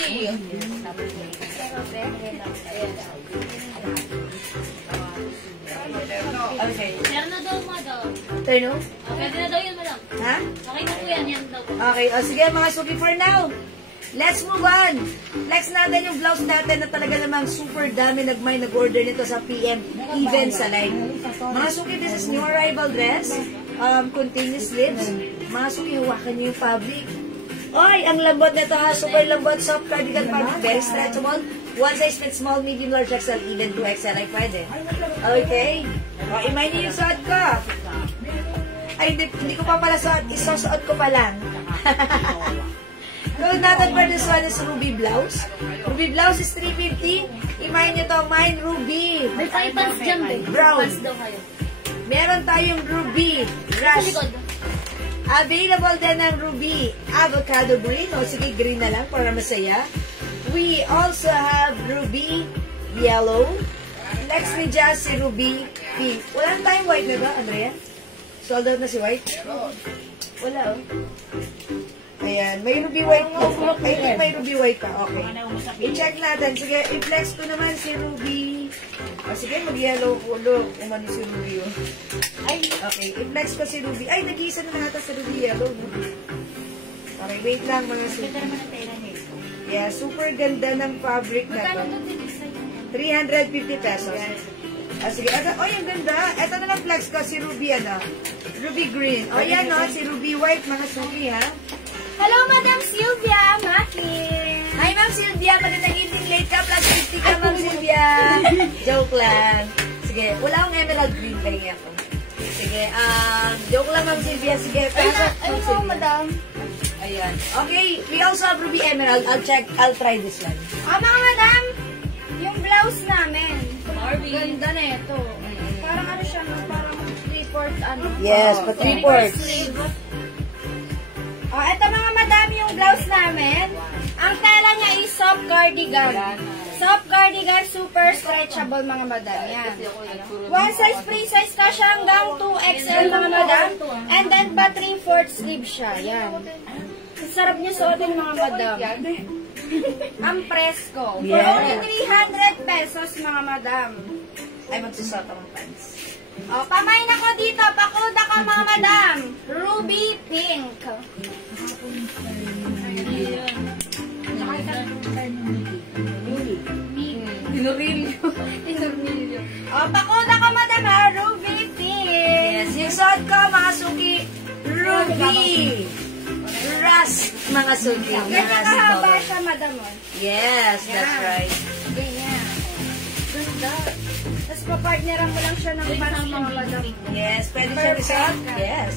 Okay. Meron na daw, madam. Turno? Pwede na daw yun, madam. Ha? Okay na po yan, yan daw. Okay, o sige mga suki, for now, let's move on. Next natin yung blouse natin na talaga namang super dami nag-order nito sa PM, even sa live. Mga suki, this is new arrival dress. Continuous sleeves. Mga suki, hawakan nyo yung fabric. Oy, ang lambot nito ha. Super lambot, soft cardigan fabric, very stretchable. One size fits small, medium, large, XL, even 2XL ay pwede. Okay? O, imay niyo yung suot ko. Ay, hindi ko pa pala suot. Isusuot ko pa lang. Code natin for this one is Ruby Blouse. Ruby Blouse is 350. Imay niyo to, mine Ruby. May 5 pants dyan, babe. Brown. Pants daw kayo. Meron tayong Ruby Sa Rush. likod. Available din ng Ruby Avocado Green. O sige, green na lang para masaya. We also have Ruby Yellow. Next ni Jazz si Ruby Pink. Wala tayong white na ba, Andrea? Sold out na si white? Wala, oh. Ayan, may Ruby White po. I think may Ruby White pa. Okay. I-check natin. Sige, i-flex ko naman si Ruby. Sige, mag-yellow ulo. Umano si Ruby, oh. Ay, okay. I-flex ko si Ruby. Ay, nag-iisa na nata sa Ruby Yellow, no? Okay, wait lang mga super. Yeah, super ganda ng fabric na to. 350 pesos. Sige. Oh, yung ganda. Ito na lang flex ko, si Ruby, ano? Ruby Green. O, yan, no? Si Ruby White, mga suki, ha? Hello, Madam Sylvia Maki. Hi, Ma'am Sylvia. Magandang evening. Late ka, plus 50 ka, Ma'am Sylvia. Joke lang. Sige, wala akong emerald green. Pahingi ako. Sige, joke lang, Ma'am Sylvia. Sige, pasok, Ma'am Sylvia. Madam. Ayan. Okay, we also have Ruby Emerald. I'll try this one. Mga Madam, yung blouse namin. Barbie. Ganda na ito. Parang ano siya, no? Parang 3/4 ano. Yes, but 3/4. Ito mga madam, yung blouse namin. Ang tela niya is soft cardigan. Soft cardigan, super stretchable mga madam. Yan. One size, free size ka siya hanggang 2XL mga madam. And then pa 3/4 sleeve siya. Yan. Sarap niya suotin mga madam. Ang presko. For only 300 pesos mga madam. Ay, magsusot akong pants. Pamain ako dito. Pakuda ka mga madam. Ruby Pink. Tinurilyo. Pakuda ka madam ha. Ruby Pink. Yes, yung suot ko, mga suki. Ruby. Rust, mga suki. Ganyan Rust kahaba color. siya madam. Yes, that's right. Ganyan. Ganda. Tapos papartneran mo lang siya ng pants mga madam. Yes, pwede siya isuot. Yes.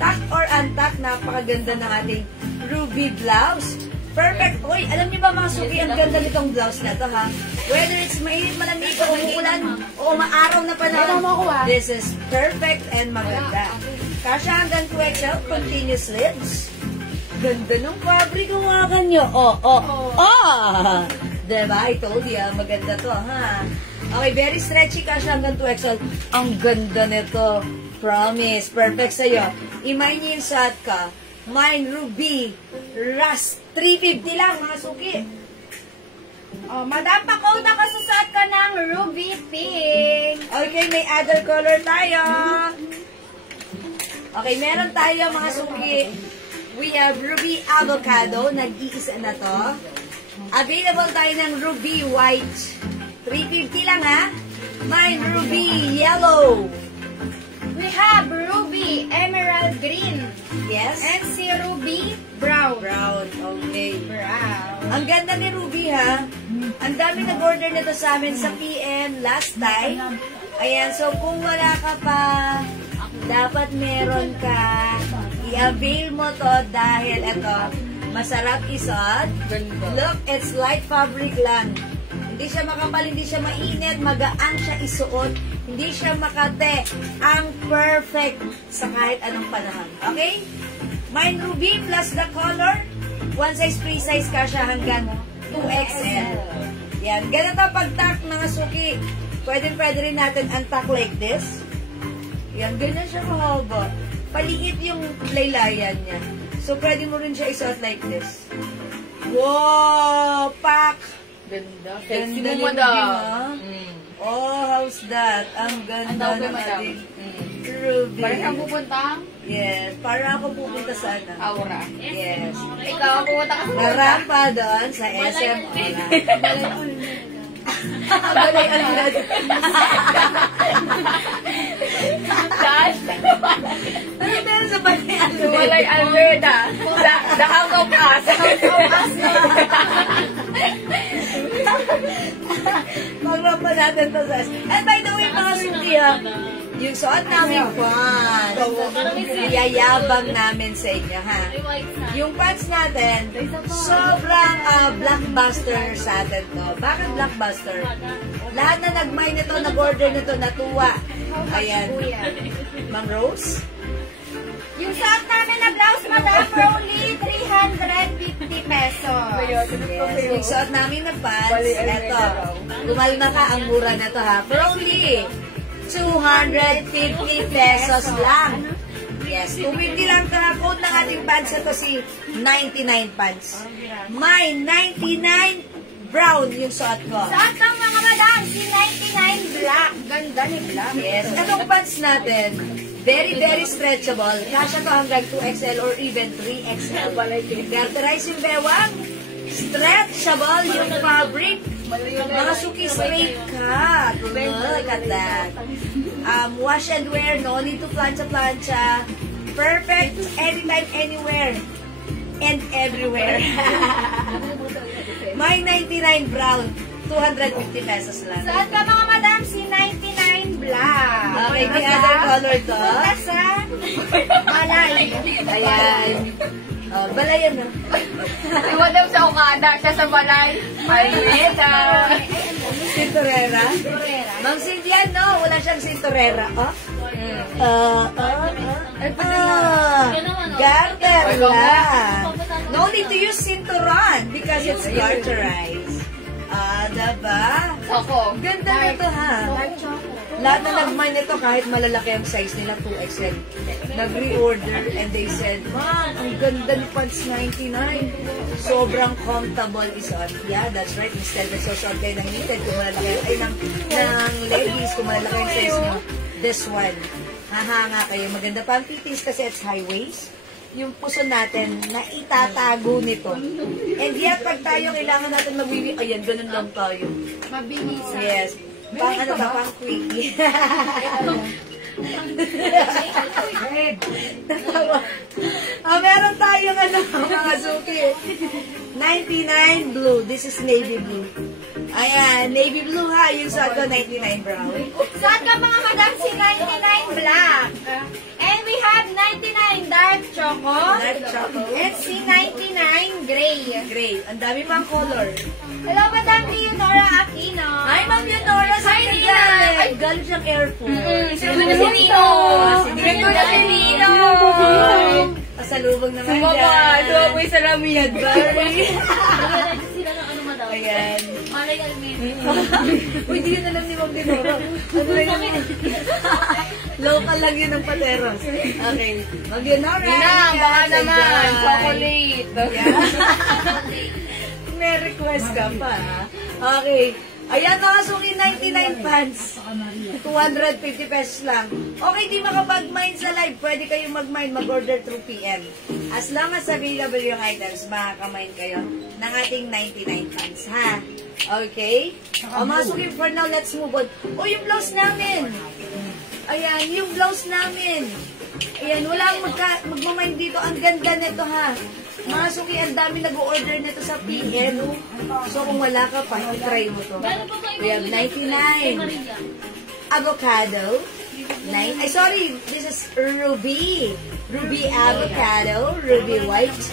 Tuck or untuck, napakaganda ng ating ruby blouse. Perfect. Uy, alam niyo ba mga suki, ang ganda nitong blouse na to, ha? Whether it's mainit, malamig, o umuulan, o maaraw na panahon, this is perfect and maganda. Kasya hanggang 2XL, continuous sleeves. Ganda ng fabric, hawakan nyo. Diba? I told you, maganda to, ha? Okay, very stretchy, kasya hanggang 2XL. Ang ganda nito. Promise. Perfect sa'yo. I-mine nyo yung shot ka. Mine, Ruby, Rust. 350 lang, mga suki. Madam, pakuda ka sa suot ka ng Ruby Pink. Okay, may other color tayo. Okay, meron tayo, mga suki. We have Ruby Avocado. Nag-iisa na to. Available tayo ng Ruby White. 350 lang, ha? Mine, Ruby Yellow. We have Ruby Emerald Green. Yes? And si Ruby Brown. Brown. Okay. Brown. Ang ganda ni Ruby, ha? Ang dami nag-order nito sa amin sa PM last time. Ayan, so kung wala ka pa, dapat meron ka. I-avail mo to dahil ito, masarap isuot. Look, it's light fabric lang. Hindi siya makapal, hindi siya mainit, magaan siya isuot. Hindi siya makate. Ang perfect sa kahit anong panahon. Okay? Mine Ruby plus the color. One size, free size ka siya hanggang 2XL. Yan. Ganito pag-tuck, mga suki. Pwede rin natin untuck like this. Yan. Ganyan siya mahaba. Paliit yung laylayan niya. So, pwede mo rin siya isuot like this. Wow! Pak! Ganda. Ganda Sexy ni mo, Ruby, madam. ha? Oh, how's that? Ang ganda ng madam. ating Ruby. Parang saan pupunta? Yes, para ako pupunta sana. Aura. Yes. Ikaw, pupunta ka sa Narampa doon sa SM. Balay Almeda. Gosh. Ano meron sa Balay Almeda? Walay Almeda. The House of Us. Magrampa natin to sa And by the way, mga suki, ha, yung suot namin pants, yayabang namin sa inyo, ha? Yung pants natin, sobrang blockbuster sa atin to. Bakit blockbuster? Lahat na nag-mine nito, nag-order nito, natuwa. Ayan. Mang Rose? Yung suot namin na madam, for only 350 pesos. Yes, yung suot namin na pants, eto, gumalma ka, ang mura na to ha. For only 250 pesos lang. Yes, kung hindi lang code ng ating pants, ito si 99 pants. May 99 brown yung suot ko. Suot ng mga madam, si 99 black. Ganda ni black. Yes, itong pants natin, very, very stretchable. Kasya to hanggang 2XL or even 3XL. Garterize yung bewang. Stretchable yung fabric. Mga suki straight cut. Look at that. Wash and wear. No need to plancha-plancha. Perfect anytime, anywhere. And everywhere. My 99 brown. 250 pesos lang. Suot ka mga madam, si 99 black. Okay, may other color to. Punta sa balay. Ayan. Oh, balayan na. Iwan daw sa Okada, siya sa balay. Ay, Cinturera? Ma'am Cynthia, no. Wala siyang cinturera. Oh? Garter lang. No need to use cinturon because it's garterized. Diba? Ako. Ganda nito ha. Lahat na nag-mine nito kahit malalaki ang size nila, 2XL. Nag-reorder and they said, man, ang ganda ni pants 99. Sobrang comfortable isuot. Yeah, that's right. Instead na susuot kayo ng knitted, kung malalaki, ay ng leggings, kung malalaki ang size nyo. This one. Hahanga kayo. Maganda pa ang titis kasi it's high waist. Yung puso natin na itatago nito. And yet, pag tayo kailangan natin magwiwi, ayan, ganun lang tayo. Mabilisan. Yes. Pang ano ba? Pang quickie. Meron tayong ano, mga suki. 99 blue. This is navy blue. Ayan, navy blue ha. Yung suot ko, 99 brown. Suot ka mga madam, si 99 black. And we have 99 dark choco. Dark choco. And si 99 gray. Gray. Ang dami pang color. Hello, Madam Leonora Aquino. Hi, Ma'am Leonora. Hi, Nina. Ay, galing siyang Air Force. Si Nino. Si Nino. Pasalubog naman Sumaba. Sumaba yung salamihan. Barry. Nag-ready sila ng ano madam. Ayan. Malay almin. Uy, di yun alam ni Ma'am Leonora. Ano lang yun? Local lang yun ng Pateros. Okay. Ma'am Leonora. Nina, baka say naman. dyan. Chocolate. May request ka pa, ha? Okay. Ayan mga suki, 99 pants. 250 pesos lang. Okay, di makapag-mine sa live. Pwede kayong mag-mine, mag-order through PM. As long as available yung items, makaka-mine kayo ng ating 99 pants, ha? Okay? O mga suki, for now, let's move on. O, yung blouse namin. Ayan, yung blouse namin. Ayan, walang magmamine dito. Ang ganda nito, ha? Mga suki, ang dami nag-order nito sa PM. So, kung wala ka pa, try mo to. Meron pa ba We have 99. Maria? Avocado. Ay, sorry. This is Ruby. Ruby avocado. Ruby white.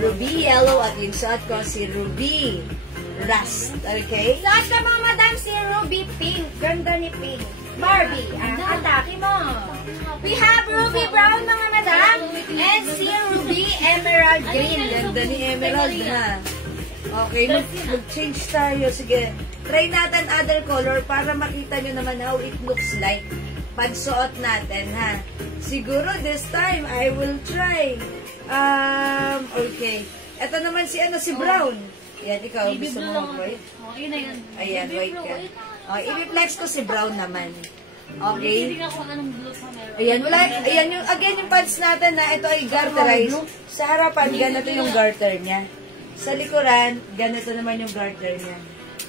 Ruby yellow. At yung suot ko si Ruby rust. Okay? Suot ka mga madam, si Ruby pink. Ganda ni pink. Barbie, atake mo. We have Ruby brown mga madam. And si Ruby emerald green. Ganda ni Emerald, ha? Okay, mag-change tayo. Sige. Try natin other color para makita nyo naman how it looks like pag suot natin, ha? Siguro this time, I will try. Okay. Ito naman si brown. Yan, ikaw. Baby Gusto blue mo lang. mag-white? Oh, yun na yun. Ayan, Baby white blue, ka. wait. I-reflex ko si brown naman. Hindi Okay? nga ako anong blue pa meron. Ayan, wala. Ayan, yung pants natin na ito ay garterized. Sa harapan, ganito yung garter niya. Sa likuran, ganito naman yung garter niya.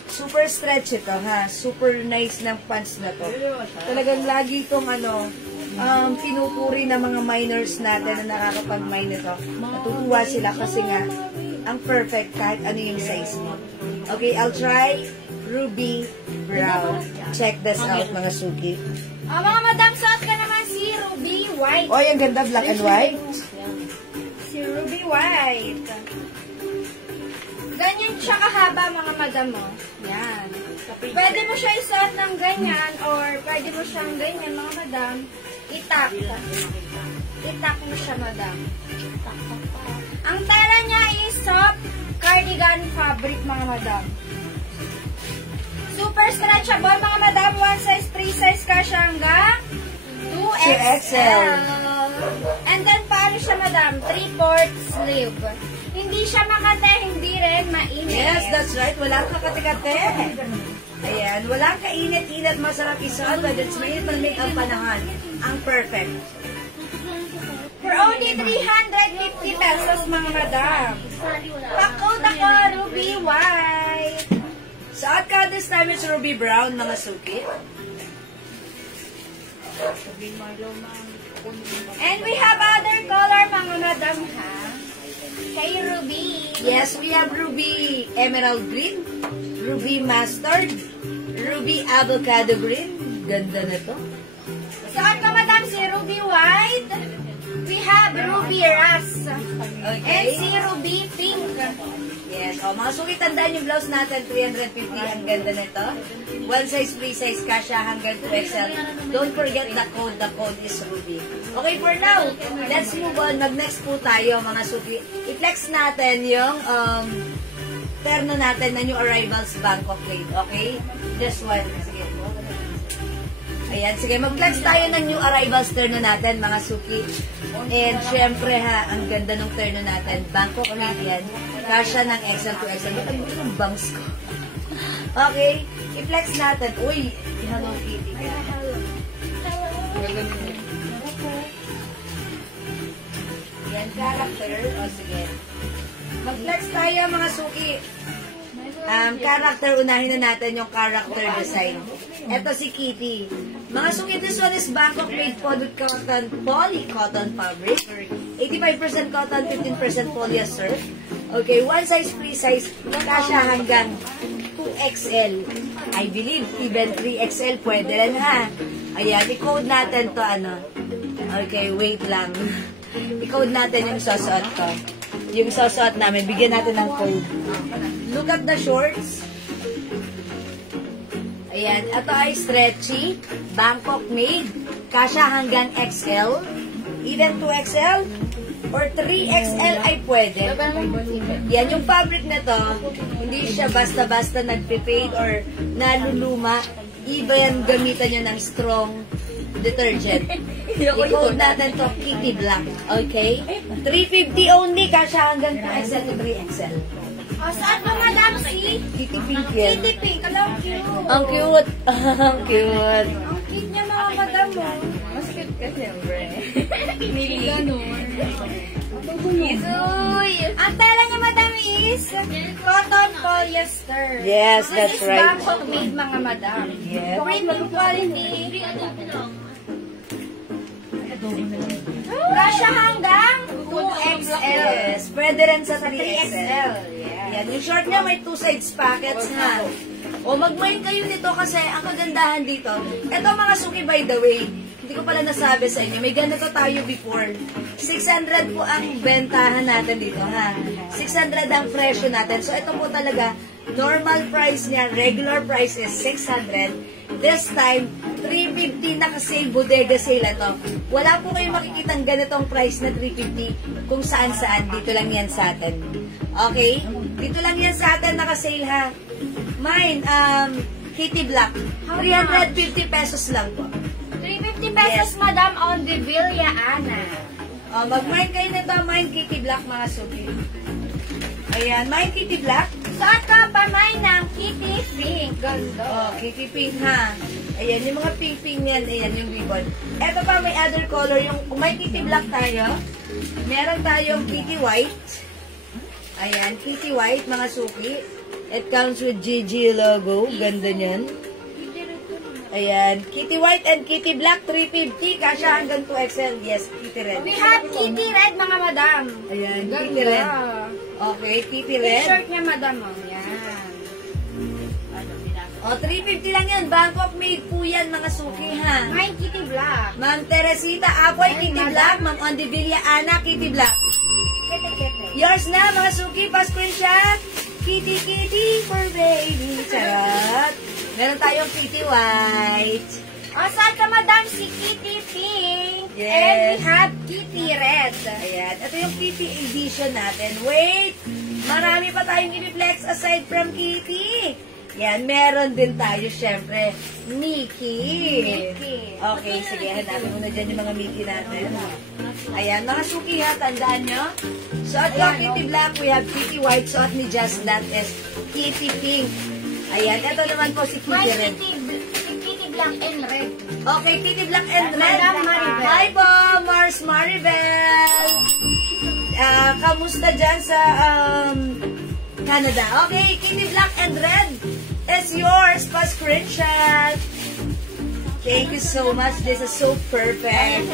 Super stretch ito, ha? Super nice ng pants na to. Talagang lagi itong pinupuri ng mga minors natin na nakakapag-mine ito. Natutuwa sila kasi nga, ang perfect kahit ano yung size mo. Okay, I'll try Ruby Brown. Check this out, mga suki. Mga madam, suot ka naman si Ruby white. Oh, ang ganda, black and white. Si Ruby white. Ganyan siya kahaba mga madam mo. Yan. Pwede mo siya isuot ng ganyan or pwede mo siyang ganyan mga madam. Itap. itak mo siya, madam. Ang tela niya is soft cardigan fabric, mga madam. Super stretchable, mga madam. 1 size, 3 size ka siya hanggang 2XL. And then, paano siya, madam? 3/4 sleeve. Hindi siya makate, hindi rin mainit. Yes, that's right. Walang kakate-kate. Ayan, walang kainit-init, masarap isuot, but it's made malamig ang panahon. Ang perfect. For only 350 pesos, mga madam. Pakod ako, ruby white. Suot ka this time, it's ruby brown, mga suki. And we have other color, mga madam, ha? Kay ruby. Yes, we have ruby emerald green, ruby mustard, ruby avocado green. Ganda na to. Suot ka, madam, si ruby white. We have ruby rust. And Okay. si ruby pink. Yes. O, mga suki, tandaan yung blouse natin, 350. Ang ganda nito. 1 size, 3 size, kasha hanggang 2XL. Don't forget the code. The code is ruby. Okay, for now, let's move on. Mag-next po tayo, mga suki. I-flex natin yung terno natin na new arrivals Bangkok Lane. Okay? This one. Sige. Ayan, sige. Mag-flex tayo ng new arrivals terno natin, mga suki. And syempre ha, ang ganda ng terno natin. Bangkok Lane yan. Kasha ng XL to XL. Ba't ang yung bangs ko? Okay. I-flex natin. Uy, Hello Kitty. Yan, character. O, sige. Mag-flex tayo, mga suki. Character, unahin na natin yung character design. Ito si Kitty. Mga suki, this one is Bangkok made with cotton, poly cotton fabric. 85% cotton, 15% polyester. Okay, 1 size, 3 size, kasha hanggang 2XL. I believe, even 3XL pwede rin ha. Ayan, i-code natin to ano. Okay, wait lang. I-code natin yung susuot ko. Yung susuot namin, bigyan natin ng code. Look at the shorts. Ayan, ito ay stretchy, Bangkok made, kasha hanggang XL, even 2XL, or 3XL ay pwede. Yan, yung fabric na to, hindi siya basta-basta nagpe-fade or naluluma. Even gamitan nyo ng strong detergent. I-code natin to Kitty Black. Okay? 350 only, kasha hanggang 2XL to 3XL. O, saan ba, madam, si Kitty Pink yan. Kitty Pink? Alam, cute. Ang cute. Ang cute. Ang cute niya, mga madam, mo. Mas cute ka siyempre. Isuy! Ang tela niya, madam, is cotton polyester. Yes, that's This is right. Bangkok made, mga madam. Yes. Premium quality. Kasha hanggang 2XL. Yes, pwede rin sa 3XL. 3XL. Yan, yung short niya may 2 sides pockets nga. O mag-mind kayo nito kasi ang kagandahan dito. Ito mga suki, by the way, hindi ko pala nasabi sa inyo, may ganito tayo before. 600 po ang bentahan natin dito, ha? 600 ang presyo natin. So ito po talaga, normal price niya, regular price is 600. This time, 350 naka-sale, bodega sale ito. Wala po kayong makikitang ganitong price na 350 kung saan-saan. Dito lang yan sa atin. Okay? Dito lang yan sa atin, naka-sale ha. Mine, Kitty Black. 350 pesos lang po. 350 pesos, madam, on the Villa Ana. Mag-mine kayo nito, mine Kitty Black, mga suki. Ayan, mine Kitty Black. Suot ka pa, may ng Kitty Pink. Ganda. Oh, Kitty Pink ha. Ayan, yung mga pink-pink yan, ayan yung ribbon. Eto pa, may other color. Yung, kung may Kitty Black tayo, meron tayong Kitty White. Ayan, Kitty White, mga suki. It comes with GG logo. Ganda niyan. Ayan, Kitty White and Kitty Black, 350. Kasha hanggang 2XL. Yes, Kitty Red. We have Kitty Red, mga madam. Ayan, Kitty Red. Okay, Kitty Red. T-shirt niya, madam. Oh, yan. O, 350 lang yan. Bangkok made po yan, mga suki, ha? May Kitty Black. Ma'am Teresita Apoy, Kitty Black. Ma'am Ondivilla Ana, Kitty Black. Kete-kete. Yours na, mga suki. Pa-screenshot. Kitty, kitty for baby. Charot. Meron tayong Kitty White. Asal ka, madam, si Kitty Pink. Yes. And we have Kitty Red. Ayan. Ito yung Kitty edition natin. Wait! Marami pa tayong i-flex aside from Kitty. Yan, meron din tayo, syempre, Mickey. Okay, sige, hanapin mo na dyan yung mga Mickey natin. Ayan, mga suki ha, tandaan nyo. Suot ko Kitty Black, we have Kitty White. Suot ni Just That is Kitty Pink. Ayan, ito naman po si My Kitty Red. Kitty Black and Red. Okay, Kitty Black and Red. Madam Maribel. Hi po, Mars Maribel. Kamusta dyan sa Canada? Okay, Kitty Black and Red is yours. Pa-screenshot. Thank you so much. This is so perfect.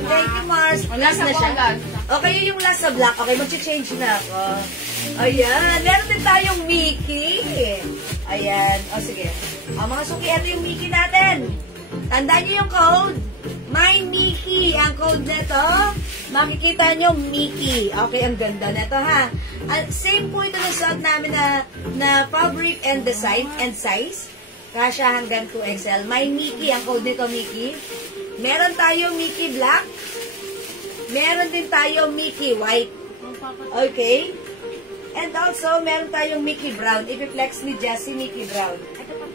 Thank you, Mars. Last na siya. Okay, yun yung last sa black. Okay, mag-change na ako. Ayan. Meron din tayong Mickey. Ayan. O, sige. O, mga suki, ito yung Mickey natin. Tandaan nyo yung code. My Mickey. Ang code nito, makikita nyo, Mickey. Okay, ang ganda nito, ha? Same po ito na suot namin na fabric and design and size. Kasha hanggang 2XL. My Mickey. Ang code nito, Mickey. Meron tayo Mickey Black. Meron din tayo Mickey White. Okay? And also, meron tayong Mickey Brown. I-flex ni Jessie Mickey Brown.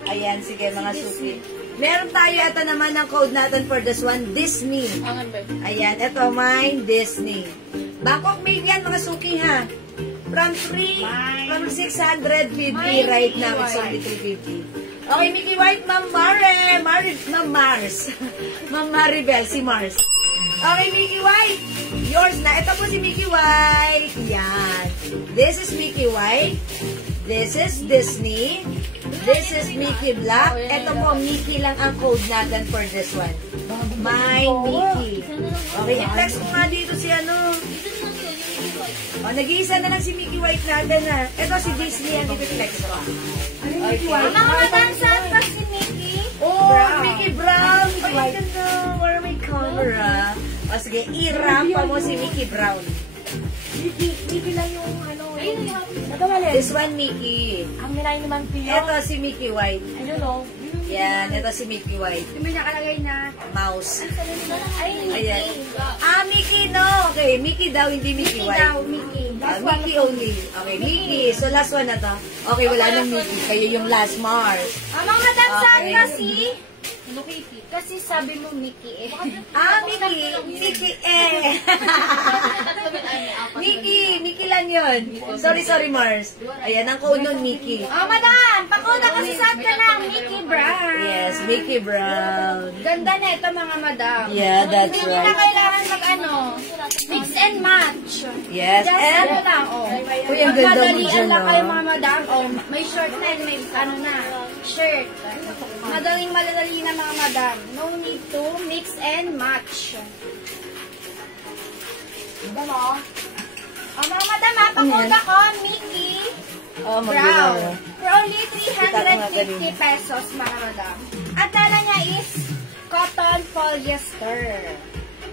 Ayan, sige mga suki. Meron tayo, ito naman ang code natin for this one, Disney. Ayan, ito mine, Disney. Bangkok made yan mga suki ha. From 650 right now, it's only 350. Okay, Mickey White, Ma'am Mars. Ma'am Maribel, si Mars. Okay, Mickey White. Yours na. Ito po si Mickey White. Yan. This is Mickey White. This is Disney. This is Mickey Black. Ito po, Mickey lang ang code natin for this one. My Mickey. Okay, i-flex ko nga dito si ano. O, nag-iisa na lang si Mickey White natin ha. Ito si Disney ang i-flex ko. Okay. Mga madam, saan pa si Mickey? Oh, Mickey Brown. Ay, ganda. Where my camera? O, sige, i-rampa mo si Mickey Brown. Mickey lang yung ano. Ito mali. This one, Mickey. Ang nilay naman piyo. Ito si Mickey White. I don't know. Yan, ito si Mickey White. May nakalagay na. Mouse. Ay, Ayan. Mickey. Mickey, no. Okay, Mickey daw, hindi Mickey Mickey White. daw, Mickey. Mickey only. Okay, Mickey. So, last one na to. Okay, wala nang Mickey. Kayo yung last Mars. Mga madam, saan Okay. kasi? Hello Kitty. Kasi sabi mo Mickey eh. Mickey Mickey lang yun. Sorry, Mars. Ayan, ang code nun, Mickey. Oh, madam, pakuda kasi saan ka ng Mickey Brown. Yes, Mickey Brown. Ganda na ito mga madam. Yeah, that's Hindi nyo na right. kailangan mix and match. Yes, Just and ano lang, oh. Uy, ang ganda mo Madalian dyan, lang kayo oh. mga madam. Oh, may short na and may ano na, shirt. Madaling maladali na mga madam. No need to mix and match. Diba mo? Oh, mga madam, pakuda ko, Mickey Oh, Brown. mag-galaw. For only 350 pesos, mga madam. At tala niya is cotton polyester.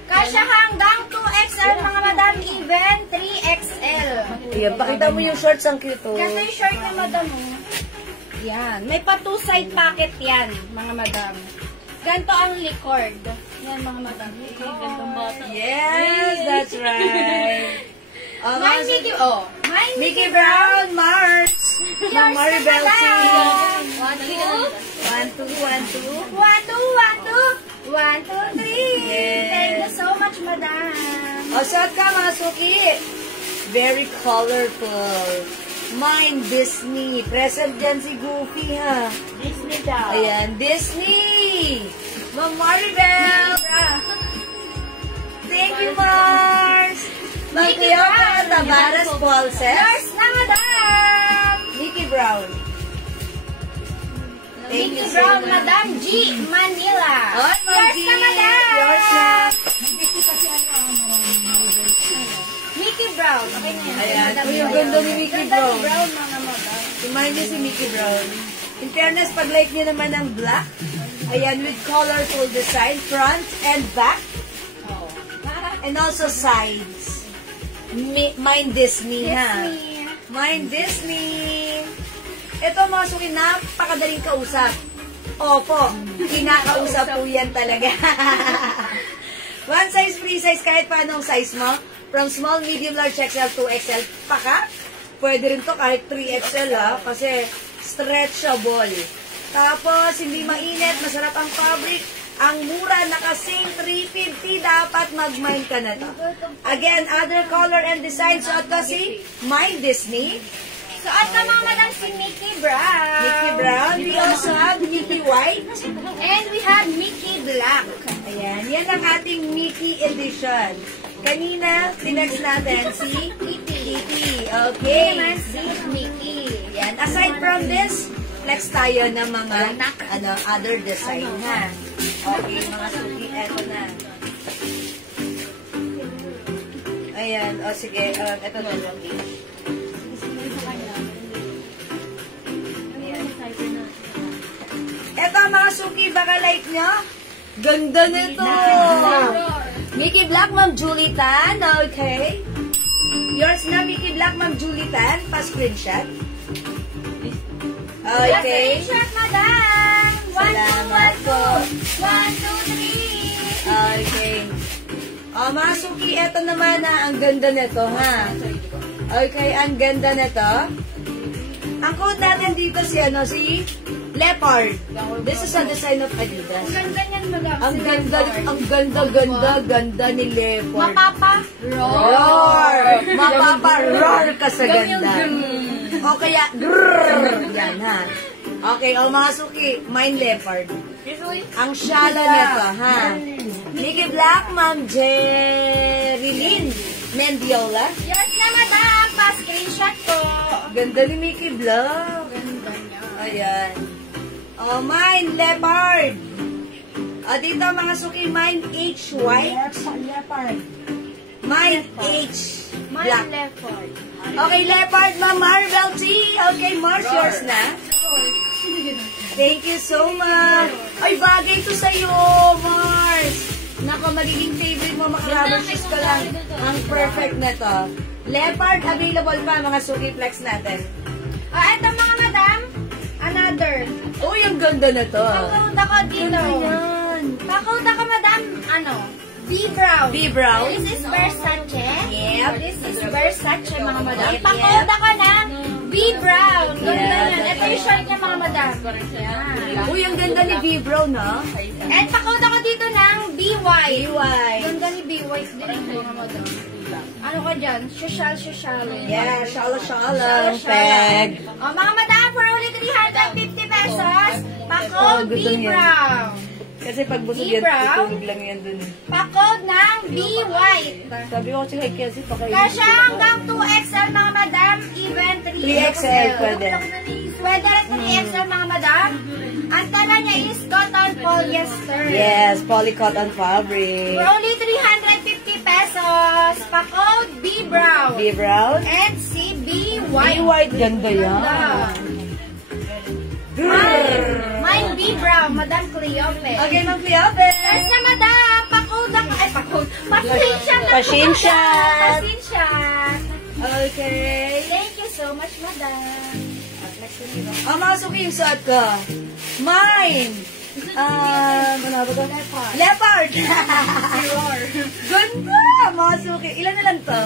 Kasya hanggang 2XL, mga madam, even 3XL. Ayan, pakita mo yung shorts, ang cute, oh. Ganito yung short na madam, oh. Yan. May pa two-side pocket yan, mga madam. Ganito ang licord. Yan, mga madam. Gandang bata. Yes, that's right. Oh, My Mickey, oh. My Mickey Brown, Mars. Ma'am Maribel, see. 1, 2, 1, 2. 1, 2, 1, 2. 1, 2, 3. Yes. Thank you so much, madam. O, shot ka mga suki. Very colorful. Mine, Disney. Present dyan si Goofy, ha? Disney daw. Ayan, Disney. Ma'am Maribel. Thank you, Mars. Ma'am Cleopa Tabaras Paulset. Yours na, madam. Mickey Brown. Thank you Mickey so Brown, much. madam. G. Manila. Oy, Ma'am Yours G. na, madam. Yours na. Mickey Brown. Okay na yan. Ayan. Madam Uy, ang Brown. ganda ni Mickey Ganda Brown. ni Brown, mga madam. Remind niyo si Mickey Brown. In fairness, pag like niyo naman ang black, ayan, with colorful design, front and back, and also sides. Mine Disney, ha? Disney. Mine Disney. Ito mga suki, napakadaling kausap. Opo, kinakausap po yan talaga. One size, free size, kahit pa anong size mo. From small, medium, large, XL to XL pa ka. Pwede rin to kahit 3XL ha, kasi stretchable. Tapos, hindi mainit, masarap ang fabric. Ang mura, naka-sale, $350, dapat mag-mind ka na to. Again, other color and design. So, ito si My Disney. So, at mga madam si Mickey Brown. Mickey Brown. We also have Mickey White. And we have Mickey Black. Ayan, yan ang ating Mickey edition. Kanina, sinext natin si Kitty. Okay. Naman si Mickey. Yan. Aside from this, flex tayo ng mga other design ha. Okay, mga suki, eto na. Ayan, o sige, eto na lang. Eto mga suki, baka like nyo? Ganda nito! Mickey Black, Ma'am Julie Tan. Okay. Yours na, Mickey Black, Ma'am Julie Tan. Pa-screenshot. Okay. Screenshot, madam. 1, 2, 1, 2. Salamat po. 1, 2, 3. Okay. Mga suki, eto naman na ang ganda nito, ha? Okay, ang ganda nito. Ang code natin dito si Leopard. This is a design of Adidas. Ganda niyan, madam. Ang ganda ni Leopard. Mapapa-roar. Mapapa-roar ka sa ganda. O kaya, grrrr. Yan, ha? Okay, mga suki, mine Leopard. Ang shala nito, ha? Mickey Black, Ma'am Jerilyn Mendiola. Yes na, madam. Pa-screenshot ko. Ganda ni Mickey Black. Ganda niya. Ayan. Mine Leopard. Dito mga suki, mine H White. Mine H Black. Leopard. Okay, Leopard, Ma'am Marvel T. Okay, Mars, yours na. Thank you so much. Ay, bagay to sa'yo, Mars. Nako, magiging favorite mo, makarabber shoes ka lang. Ang perfect na to. Leopard, available pa, mga suki flex natin. Ito mga madam. Another. Uy, ang ganda na to. Pakauta ko dito. Ayan. Pakauta ko madam. B-Brown. B-Brown. This is Versace. Yep. This is Versace, mga madam. Yep, Pakauta ko ng B-Brown. Ganda Yeah. yan. Ito yung short niya, mga madam. Yan. Uy, ang ganda ni B-Brown, ha? And pakauta ko dito ng B-White. B-White. Ganda ni B-White din, mga madam. Ano ka dyan? Social. Yeah, shala-shala. Peg. Mga madam, for only 350 pesos, pakod Gusto niya. B-Brown. Kasi pag busog yan, B-Brown? tutulog lang yan dun. Pakod ng B-White. Sabi ko kasi kay Cassie, pakainin. Kasya hanggang 2XL, mga madam, even 3XL pwede. Pwede rin 3XL, mga madam. Ang tala niya is cotton polyester. Yes, polycotton fabric. For only 350 pesos, pakod B-Brown. B-Brown. And si B-White. B-White, ganda yan. Mine B-Brown, Madam Cleope. Okay, Ma'am Cleope. Yes na, madam. Pakod ako. Ay, pakod. Pasensya na. Pasensya. Pasensya. Okay. Thank you so much, madam. Mga suki yung suot ko. Mine. Ano ba ito? Leopard. Ganda, mga suki. Ilan na lang to?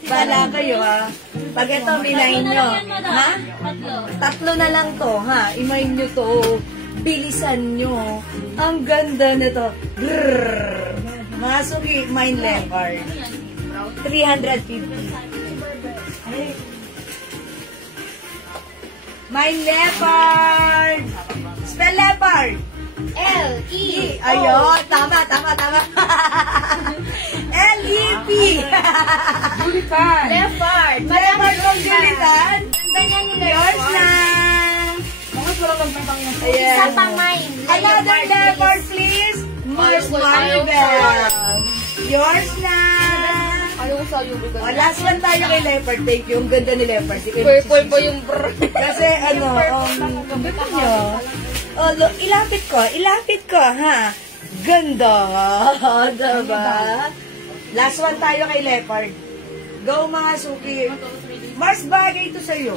Bala kayo, ha? Pag ito, minayin nyo. Ha? Tatlo na lang to, ha? Imayin nyo to. Bilisan nyo. Ang ganda nito. Grrrr. Mga suki, mine Leopard. 350. Mine Leopard. Spell Leopard. L-E. Ayun, tama. L-E-P. Leopard. Leopard from Julitan. Ganda niya ni Yours na. Ayan. Isa pang mine. Another leopard, please. Mars Marvel. Yours na. Last one tayo kay Leopard. Thank you. Ang ganda ni Leopard. Purple po yung Kasi ganda nyo. Ilapit ko, ha? Ganda. Diba? Last one tayo kay Leopard. Go, mga suki. Mars, bagay ito sa'yo.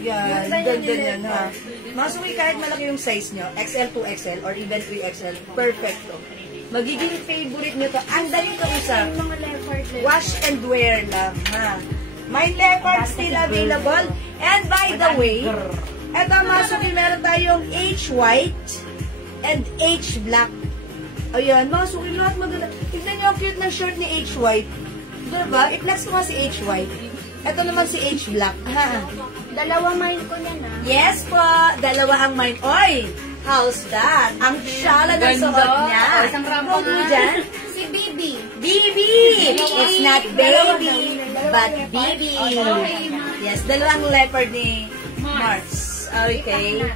Yan, ganda yan, ha? Masuki kahit malaki yung size nyo, XL, 2XL, or even 3XL, perfecto. Magiging favorite nyo to. Ang daling kausap. Mga leopard. Wash and wear lang, ha? May leopard still available. And by the way, eto Masuki, meron tayong H white and H black. Ayan, Masuki, lahat maganda. Tignan nyo ang cute ng shirt ni H white. Diba? I-flex ko nga si H white. Ito naman si H black. Ha? Dalawa mine ko yan Yes po, dalawa ang mine. Oy, how's that? Ang syala ng suot niya. Isang rampa Go nga. dyan. Si Bibi. Bibi! It's not baby, but Bibi. Yes, dalawang leopard ni Mars. Okay.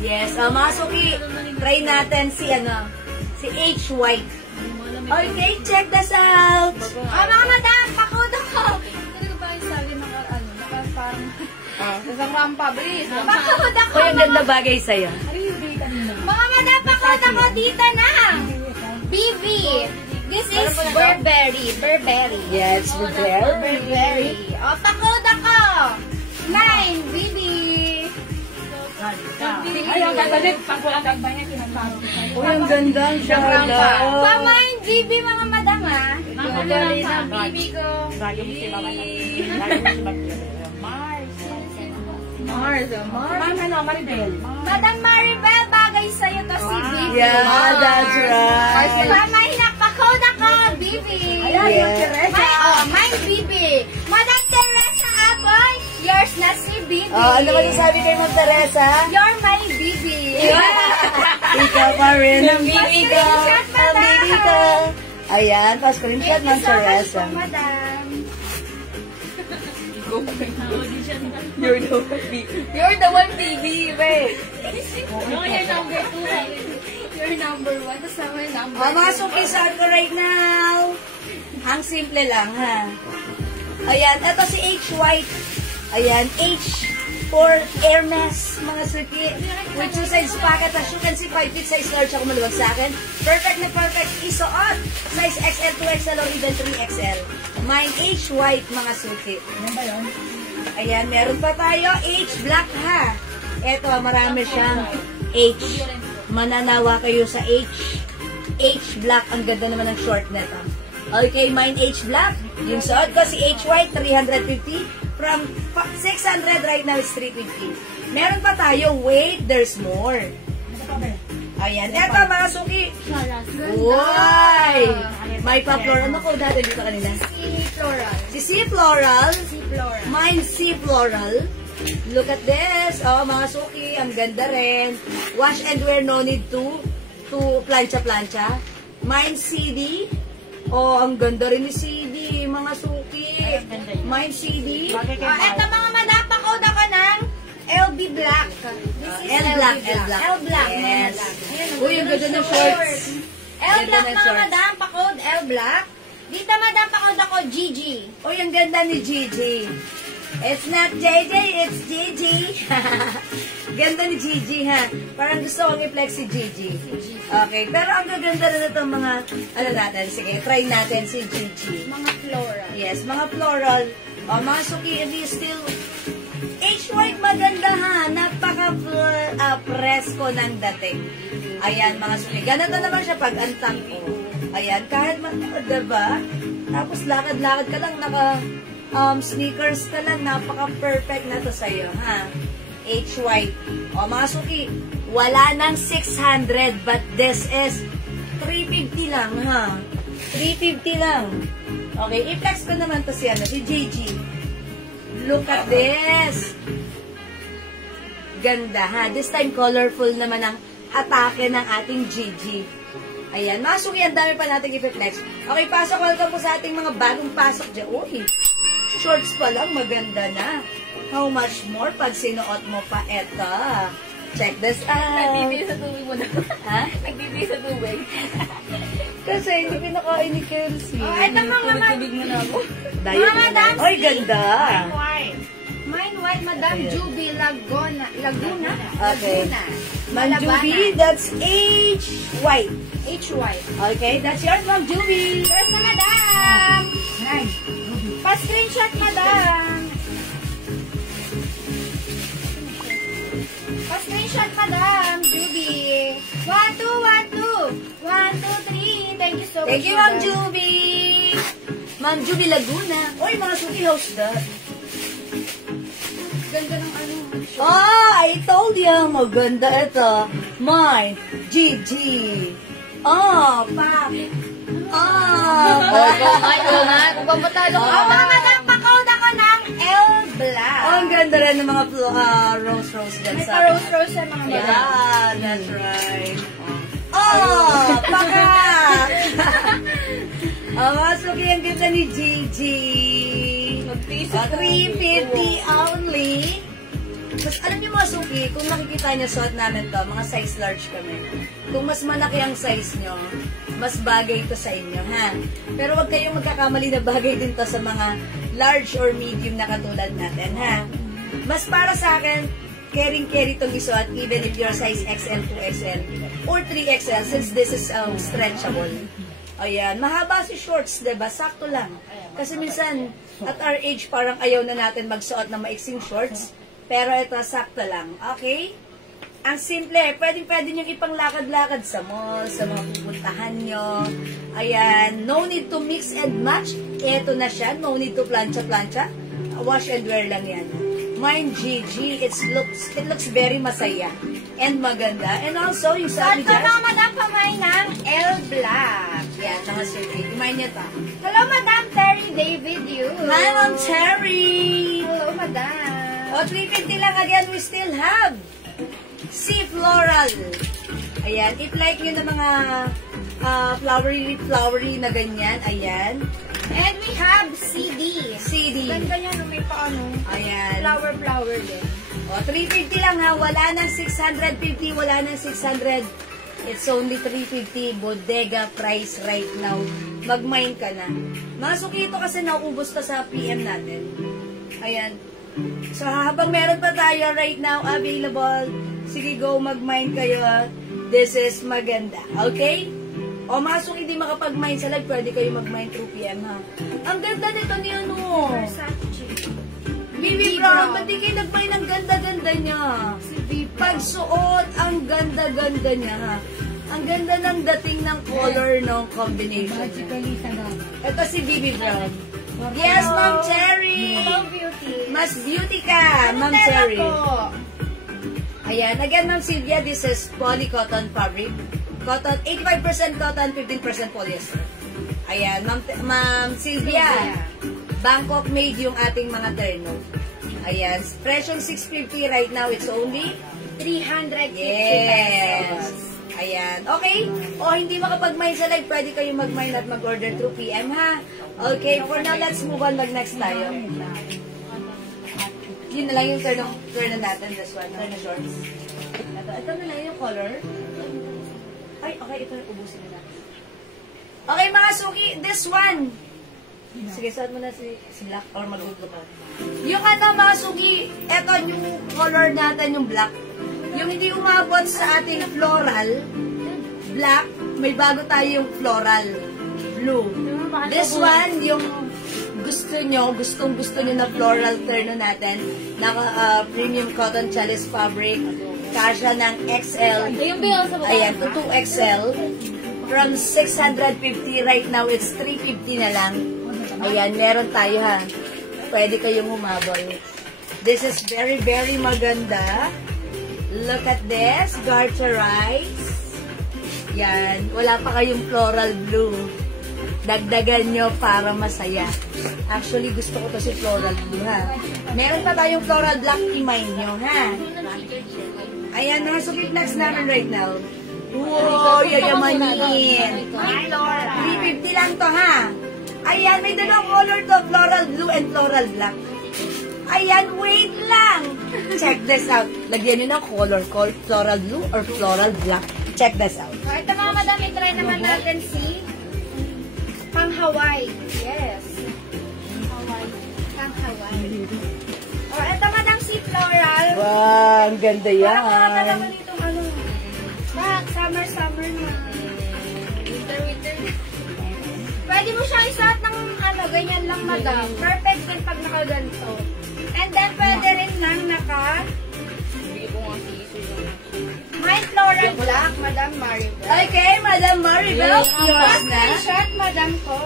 Yes, Masuki, try natin si H white. Okay, check this out. Mga madam, pakood ako. Hindi ko ba yung sabi parang... Isang rampa, bilis. Pakood ako. Uy, ang ganda bagay sa'yo. Mga madam, pakood ako dito na. Bibi. This is Burberry. Burberry. Yes, Burberry. O, pakood ako. 9, Bibi. Ay, ang gagalit. Pagkulang gagba niya, kinaparo. Uy, ang ganda ang syala. Pamain, Bibi, mga madam, ha? Nakagalit na, bibi ko. Mars. Maribel. Madam Maribel, bagay sa'yo to si Bibi. Yeah, that's right. Pamain, pakood ako, Bibi. Yes. Mine, Bibi. Madam Teresa Aboy, yours na si Bibi. Ano ba yung sabi kay Ma'am Teresa? You're my Bibi. Ikaw pa rin ang bibi ko. Pa-screenshot, Ang bibi ko. Ayan, pa-screenshot Thank ng you so much Teresa. po, madam. You're the one, baby, babe. No, you're number 2. You're number 1. Tapos naman number Mga sukisar ko right now. Ang simple lang, ha? Ayan, ito si H white. Ayan, H for Hermes, mga suki. With 2 size pocket. As you can see, 5 feet size large ako maluwag sa akin. Perfect na perfect isuot. Size XL, 2XL, or even 3XL. Mine H white, mga suki. Ano ba yun? Ayan, meron pa tayo. H black, ha? Ito, marami siyang H. Mananawa kayo sa H. H black. Ang ganda naman ng short nito. Okay, mine H black. Yung suot ko si H white, 350. From 600 right now is 350. Meron pa tayo. Wait, there's more. Ayan. Eto, mga suki. Uy! May pa-floral. Ano ko dati dito kanina? Si Floral. Si C floral. Si Floral. Mine C floral. Look at this. Oh, mga suki. Ang ganda rin. Wash and wear. No need to plancha-plancha. Mine CD. Oh, ang ganda rin ni CD. Mga suki. Mine CD. Eto mga madam, pakood ako ng LB Black. This is L black. L Black. Yes. Ayan, Uy, ang ganda ng shorts. L Black Ganda ng mga shorts. madam, pakood L Black. Dito madam, pakood ako Gigi. Uy, ang ganda ni Gigi. It's not JJ, it's Gigi. Ganda ni Gigi, ha? Parang gusto kong i-flex si Gigi. Okay, pero ang gaganda na itong mga, ano natin, sige, try natin si Gigi. Mga floral. Yes, mga floral. O, mga suki, if you still, H-white maganda, ha? Napaka-presko ng dating. Ayan, mga suki. Ganito naman siya pag antang ko. Ayan, kahit diba? Tapos lakad-lakad ka lang, sneakers ka lang, napaka-perfect na to sa'yo, ha? H-white. O, mga suki, wala nang 600, but this is 350 lang, ha? 350 lang. Okay, i-flex ko naman to si Gigi. Look at this. Ganda, ha? This time, colorful naman ang atake ng ating Gigi. Ayan, mga suki, ang dami pa natin i-flex. Okay, pasok. Welcome po sa ating mga bagong pasok dyan. Uy, shorts pa lang, maganda na. How much more pag sinuot mo pa eto? Check this out. Nagbibigay sa tubig mo na. Ha? Nagbibigay sa tubig. Kasi hindi pinakain ni Kelsey. Oh, ito mga Tubig mo na ako. Diet Mga mo na. dance Oy, ganda. Mine white, Madam Juby Laguna. Okay. Laguna. Ma'am Juby, that's H white. H white. Okay, that's yours, Ma'am Juby. First na, Madam. Pa-screenshot, Madam. Pa-screenshot so much. Thank you, Ma'am Juby. Ma'am Juby Laguna. Oy, mga suki, how's that? Ganda ng ano. I told you, maganda ito. Mine, Gigi. Pap. Kung pamatalo ka Oh, mga madam, pa-code ako ng L Black. Ang ganda rin ng mga rose dyan May sa pa-rose sa mga madam. Yeah, that's right. Paka! Mga suki, ang ganda ni Gigi. 350 only. Mas alam niyo mga suki, kung makikita niyo suot namin to, mga size large kami. Kung mas malaki ang size nyo, mas bagay to sa inyo, ha? Pero wag kayong magkakamali na bagay din to sa mga large or medium na katulad natin, ha? Mas para sa akin, carry itong isuot even if you're size XL, 2XL, or 3XL since this is stretchable. Ayan, mahaba si shorts, diba? Sakto lang. Kasi minsan, at our age, parang ayaw na natin magsuot ng maiksing shorts. Pero ito, sakto lang. Okay? Ang simple, pwede nyo ipanglakad-lakad sa mall, sa mga pupuntahan nyo. Ayan, no need to mix and match. Ito na siya, no need to plancha-plancha. Wash and wear lang yan. Mine Gigi, it looks very masaya and maganda. And also, yung Suot sabi ko dyan, mga madam kamay ng L Black. yan, mga survey. Remind niya ta. Hello, Madam Terry David Yu. Hi, Ma'am Terry! Hello, Madam. O, 350 lang again, we still have Sea Floral. Ayan, if like nyo na mga flowery na ganyan, ayan. And we have CD. CD. Ganda niya, no, may paano. Ayan. Flower din. O, 350 lang ha, wala nang 650, wala nang 600. It's only 350 bodega price right now. Mag-mine ka na. Mga suki ito kasi naubos ka sa PM natin. Ayan. So, habang meron pa tayo right now available, sige go, mag-mine kayo. This is maganda. Okay? O, mga suki di makapag-mine sa live, pwede kayo mag-mine through PM ha. Ang ganda nito ni ano. Versace. Bibi Brown, ba't di kayo nag-mine? Ang ganda-ganda niya. Pagsuot, ang ganda-ganda niya ha. Ang ganda ng dating ng color ng combination. Ito si Bibi Brown. Yes, Ma'am Cherry! Hello, beauty. Mas beauty ka, Ma'am Cherry. Ayan, again, Ma'am Sylvia, this is poly cotton fabric. Cotton, 85% cotton, 15% polyester. Ayan, Ma'am Sylvia, Bangkok made yung ating mga terno. Ayan, presyo 650 right now, it's only 350 yes. pesos. Ayan. Okay? O hindi makapag-mine sa live, pwede kayo mag-mine at mag-order through PM, ha? Okay, for now, let's move on. Mag-next tayo. Yun na lang yung turn natin. This one. Turn na shorts. Ito na lang yung color. Ay, okay. Ito ubusin na natin. Okay, mga suki. This one. Sige, saan mo na si black or mag-uto pa. Yung ano, mga suki, ito yung color natin, yung black. Yung hindi umabot sa ating floral, black, may bago tayong floral, blue. This one, yung gustong-gusto nyo na floral terno natin, premium cotton chalice fabric, kasha ng XL, ayan, to 2XL, from 650 right now, it's 350 na lang. Ayan, meron tayo ha. Pwede kayong humabol. This is very, very maganda. Look at this, garterize. Yan, wala pa kayong floral blue. Dagdagan nyo para masaya. Actually, gusto ko to si floral blue, ha. Meron pa tayong floral black, i-mine nyo, ha. Ayan, nasa Fitflex namin right now. Wow, yayamanin. 350 lang to, ha. Ayan, may dalawang color to, floral blue and floral black. Ayan, wait lang. Check this out. Lagyan nyo ng color called floral blue or floral black. Check this out. So, ito mga madam, try naman natin si pang Hawaii. Yes. Pang Hawaii. O, ito madam si floral. Wow, ang ganda yan. Parang mga naman itong ano. Bak, summer na. Winter. Pwede mo siyang isuot ng ano, ganyan lang madam. Perfect din pag nakaganto. And then, pwede rin lang naka may floral Black, Madam Maribel. Okay, Madam Maribel, yours na. T-shirt, Madam ko.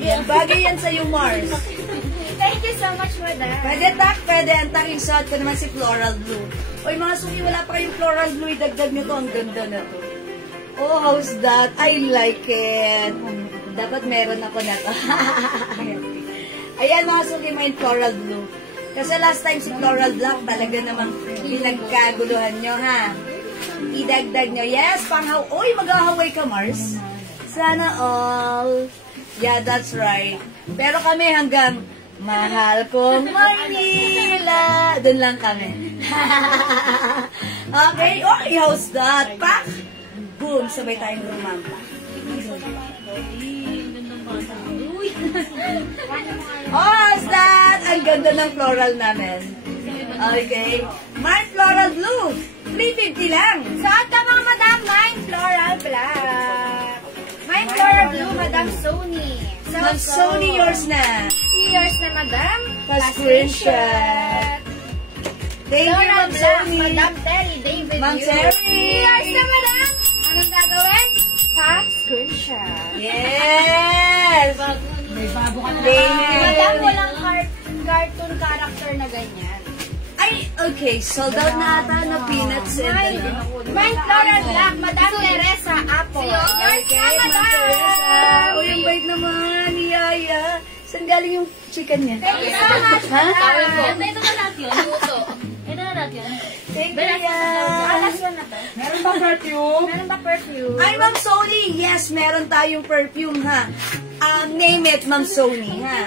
Yan, bagay yan sa'yo, Mars. Thank you so much, Madam. Pwede tak, pwede. Ang tanging shot ko naman si Floral Blue. Oy, mga suki, wala pa kayong Floral Blue. Idagdag nyo to. Ang ganda na to. Oh, how's that? I like it. Dapat meron ako na to. Ayan, mga suki, may Floral Blue. Kasi last time si Floral Black, talaga namang pinagkaguluhan nyo, ha? Idagdag nyo. Yes, panghaw. Oy, mag-ahaway ka, Mars. Sana all. Yeah, that's right. Pero kami hanggang mahal kong Maynila. Doon lang kami. Okay. Oh, how's that? Pak! Boom! Sabay tayong rumampa. Oh, how's that? Ang ganda ng floral namin. Okay. My Floral Blue. 350 lang. Saan ka mga Madam? Mine Floral Black. Mine Floral Blue, Madam Sony. Ma'am Sony, yours na. Yours na, Madam. Pa-screenshot. Thank you, Floral Ma'am Black, Sony. Madam Terry David. Ma'am Yu. Terry. Yours na, Madam. Anong gagawin? Pa-screenshot. Yes! May bago ka na. Madam, walang cartoon character na ganyan. Ay, okay. Sold out na ata na peanuts and ano. Mine Floral Black, Madam Teresa Apple. Yours na, Madam. Uy, ang bait naman ni Yaya. Saan galing yung chicken niya? Thank you so much, Ha? Madam. Ito na lahat yun. Luto. Ito na lahat yun. Thank you, Yaya. Alas one na to. Meron ba perfume? Meron ba perfume? Ay, Ma'am Sony. Yes, meron tayong perfume, ha? Name it, Ma'am Sony, ha?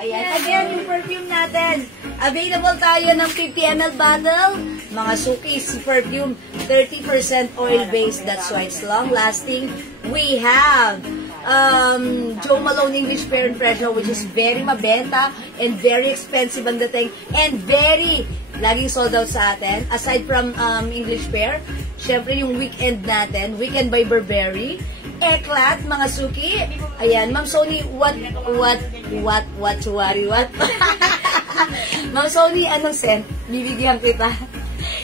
Ayan. Again, yung perfume natin. Available tayo ng 50 ml bottle. Mga suki, si perfume, 30% oil-based. That's why it's long-lasting. We have Joe Malone English Pear and Fresher, which is very mabenta and very expensive ang dating. And very, laging sold out sa atin. Aside from English Pear, syempre yung weekend natin, Weekend by Burberry. Eklat, mga suki. Ayan, Ma'am Sony, what? Ma'am Sony, anong scent? Bibigyan kita.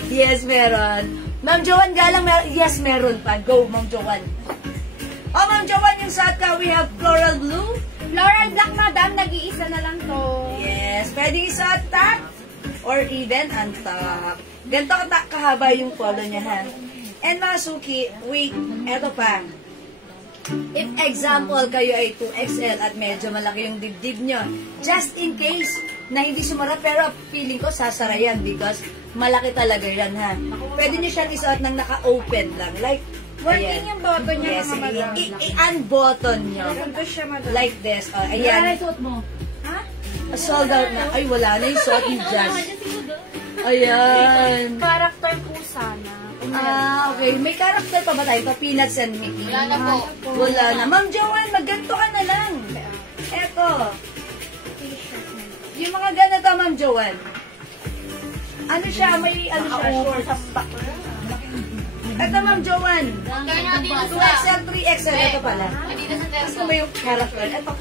Yes, meron. Ma'am Joanne Galang, yes, meron pa. Go, Ma'am Joanne. Oh, Ma'am Joanne, yung Satka, we have Floral Blue. Floral Black, Madam. Nag-iisa na lang to. Yes, pwedeng isa top or even on top. Ganito kahaba yung polo niya, ha? And mga suki, wait, eto pa. If example, kayo ay 2XL at medyo malaki yung dibdib nyo, just in case na hindi sumara, pero feeling ko sasara yan because malaki talaga yan, ha? Pwede nyo siyang isuot ng naka-open lang. Like, Working ayan. yung button niya, Yes, mga Madam. i-unbutton nyo. Ganito siya, Madam. Like this. Oh, Ano ayan. suot mo? Ha? Sold out na. Ay, wala na yung suot ni Jazz. Ayan. Character po sana. Okay. May character pa ba tayo? Pa Peanuts and Mickey? Wala na po. Wala na. Ma'am Joanne, magganto ka na lang. Eto. Yung mga ganito, Ma'am Joanne. Ano siya? May ano siya? Short. Eto, Ma'am Joanne. 2XL, 3XL. Ito pala. Adidas na Gusto mo yung character? Eto.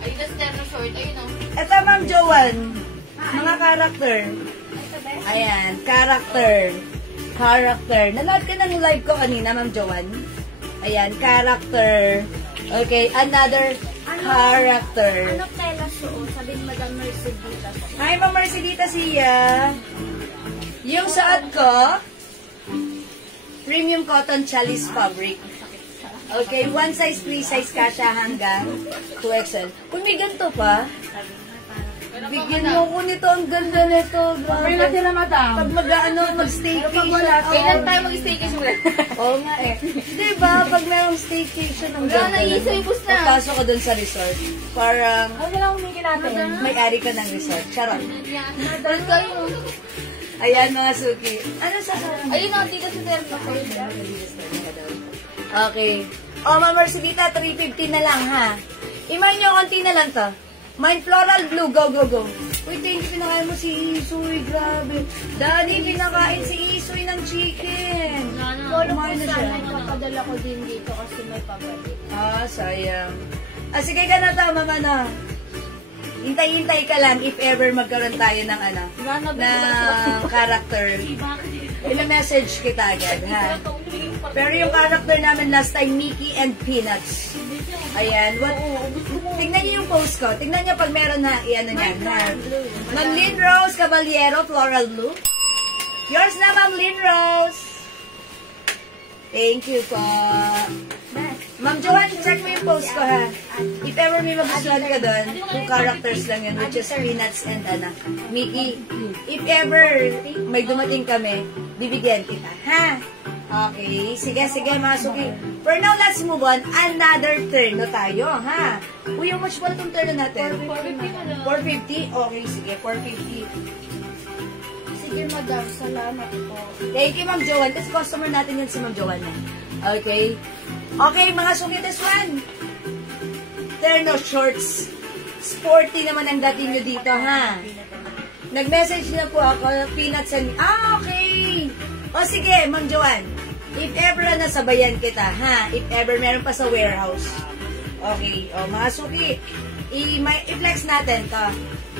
Adidas terno short. Ayun o. Eto, Ma'am Joanne. Mga character. Ayan, character. Character. Nanood ka ng live ko kanina, Ma'am Joanne. Ayan, character. Okay, another character. Ano tela suot? Sabi ni Madam Mercedita. Hi, Ma'am Mercedita siya. Yung suot ko, premium cotton chalice fabric. Okay, one size, 3 size kasha hanggang 2XL. Kung may ganito pa, bigyan mo ko nito. Ang ganda nito. May natira, Madam. Pag mag-staycation. Kailan tayo mag-staycation ulit? Oo nga eh. Diba, pag merong staycation, ang Wala ganda. na, isa-ibus na. Papasok ko dun sa resort. Parang Ano lang humingin natin? may-ari ka ng resort. Charot. Ba't kayo? Ayan, mga suki. Ano sa Ayun o, Adidas na terno short. Okay. O, Ma'am Mercedita, 350 na lang, ha? Iman nyo, konti na lang to. Mine Floral Blue, go, go, go. Uy, thank you, pinakain mo si Isoy, grabe. Daddy, pinakain si Isoy ng chicken. Follow ko Kumain na sana. siya. Ipapadala ko din dito kasi may pabalik. Sayang. Sige ka na to, Mama, na. Hintay-hintay ka lang if ever magkaroon tayo ng ng character. ila-message kita agad, ha? Pero yung character namin last time, Mickey and Peanuts. Ayan. Tignan niyo yung post ko. Tignan niyo pag meron na, i-ano niyan, ha? Ma'am Lynn Rose Caballero, Floral Blue. Yours na, Ma'am Lynn Rose. Thank you po. Ma'am Joanne, check mo yung post ko, ha? If ever may magustuhan ka doon, 2 characters lang yun, which is Peanuts and Mickey. If ever may dumating kami, bibigyan kita, ha? Okay, sige, mga suki. For now, let's move on. Another turn na tayo, ha? Uy, how much pala itong turn natin? 450? Okay, sige, 450. Sige, madam. Salamat po. Thank you, Ma'am Joanne. Kasi customer natin yan si Ma'am Joanne. Okay? Okay, mga suki, this one. Terno shorts. Sporty naman ang dating nyo dito, ha? Nag-message na po ako, Peanuts and... okay! O sige, Ma'am Joanne. If ever na nasabayan kita, ha? If ever meron pa sa warehouse. Okay. O, mga suki. I-flex natin to.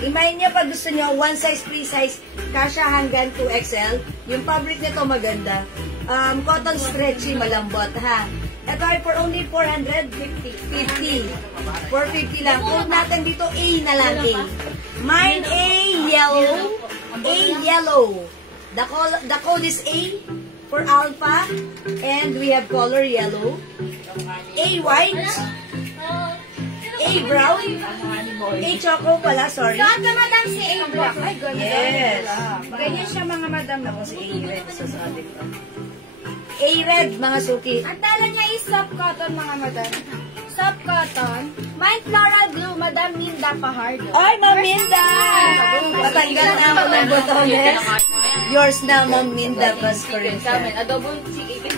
I-mind nyo pag gusto nyo, 1 size, 3 size, kasha hanggang 2XL. Yung fabric nito maganda. Cotton stretchy, malambot, ha? Ito ay for only 450. 450 lang. Code natin dito, A na lang, A. Mine, A, yellow. A, yellow. The code is A for alpha. And we have color yellow. A, white. A, brown. A, choco pala, sorry. Saan ka, madam, si A Black? Ay, ganda. Yes. Ganyan siya, mga madam. Ako si A, red. Sasabi ko. A, red, mga suki. Ang tala niya is soft cotton, mga madam. Soft cotton. Mine floral blue, Madam Minda Pajardo. Ay, Ma'am Minda! Patanggal na ako ng botones. Yours na, Ma'am Minda. Prosperenza. Adobong chicken.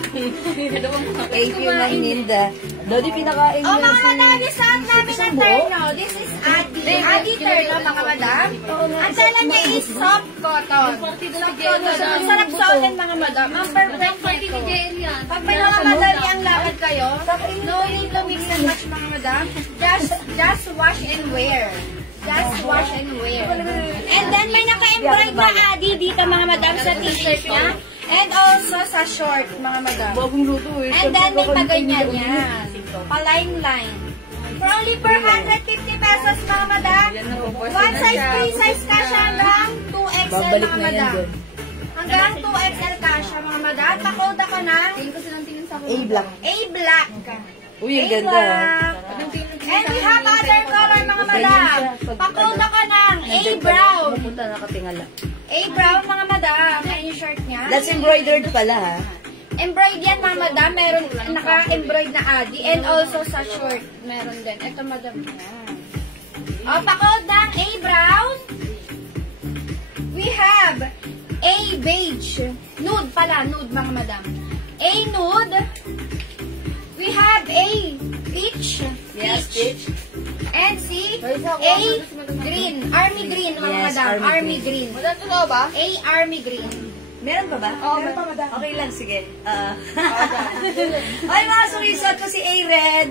Adobong Thank you, Ma'am Minda. Dodi, pinakain Oh, mo mga si... madam, isang namin ang terno. This is Adi. Adi terno, mga madam. Ang tala niya is soft cotton. Soft cotton. Ang sarap suotin, mga madam. Ang perfect nito. Pag may mga madali ang lakad kayo, no need to mix and match, mga madam. Just wash and wear. Just wash and wear. And then may naka-embroid na Adi dito, mga madam, sa t-shirt niya. And also sa short, mga madam. Bagong luto eh. And then may paganyan yan. Pa-line-line. For only 450 pesos, mga madam. 1 size, 3 size kasha hanggang 2XL, Babalik mga na yan madam. dun. Hanggang 2XL kasha, mga madam. Pakoda ka na. A, black. A black. Uy, ang ganda. And we have other color, mga madam. Pakoda ka ng A brown. Pupunta nakatingala. A brown, mga madam. Ayan yung shirt niya. That's embroidered pala, ha? Embroidered yan, mga madam. Meron naka-embroidered na Adi. And also sa short, meron din. Ito, madam. O, pakod ng A brown. We have A beige. Nude pala. Nude, mga madam. A nude. We have A peach. Yes, bitch. And see, A green. Army green, mga Yes, madam. army Army green. Madam, totoo ba? A army green. Meron pa ba? Oo, meron pa, madam. Okay lang, sige. Ay, mga suki, suot ko si A red.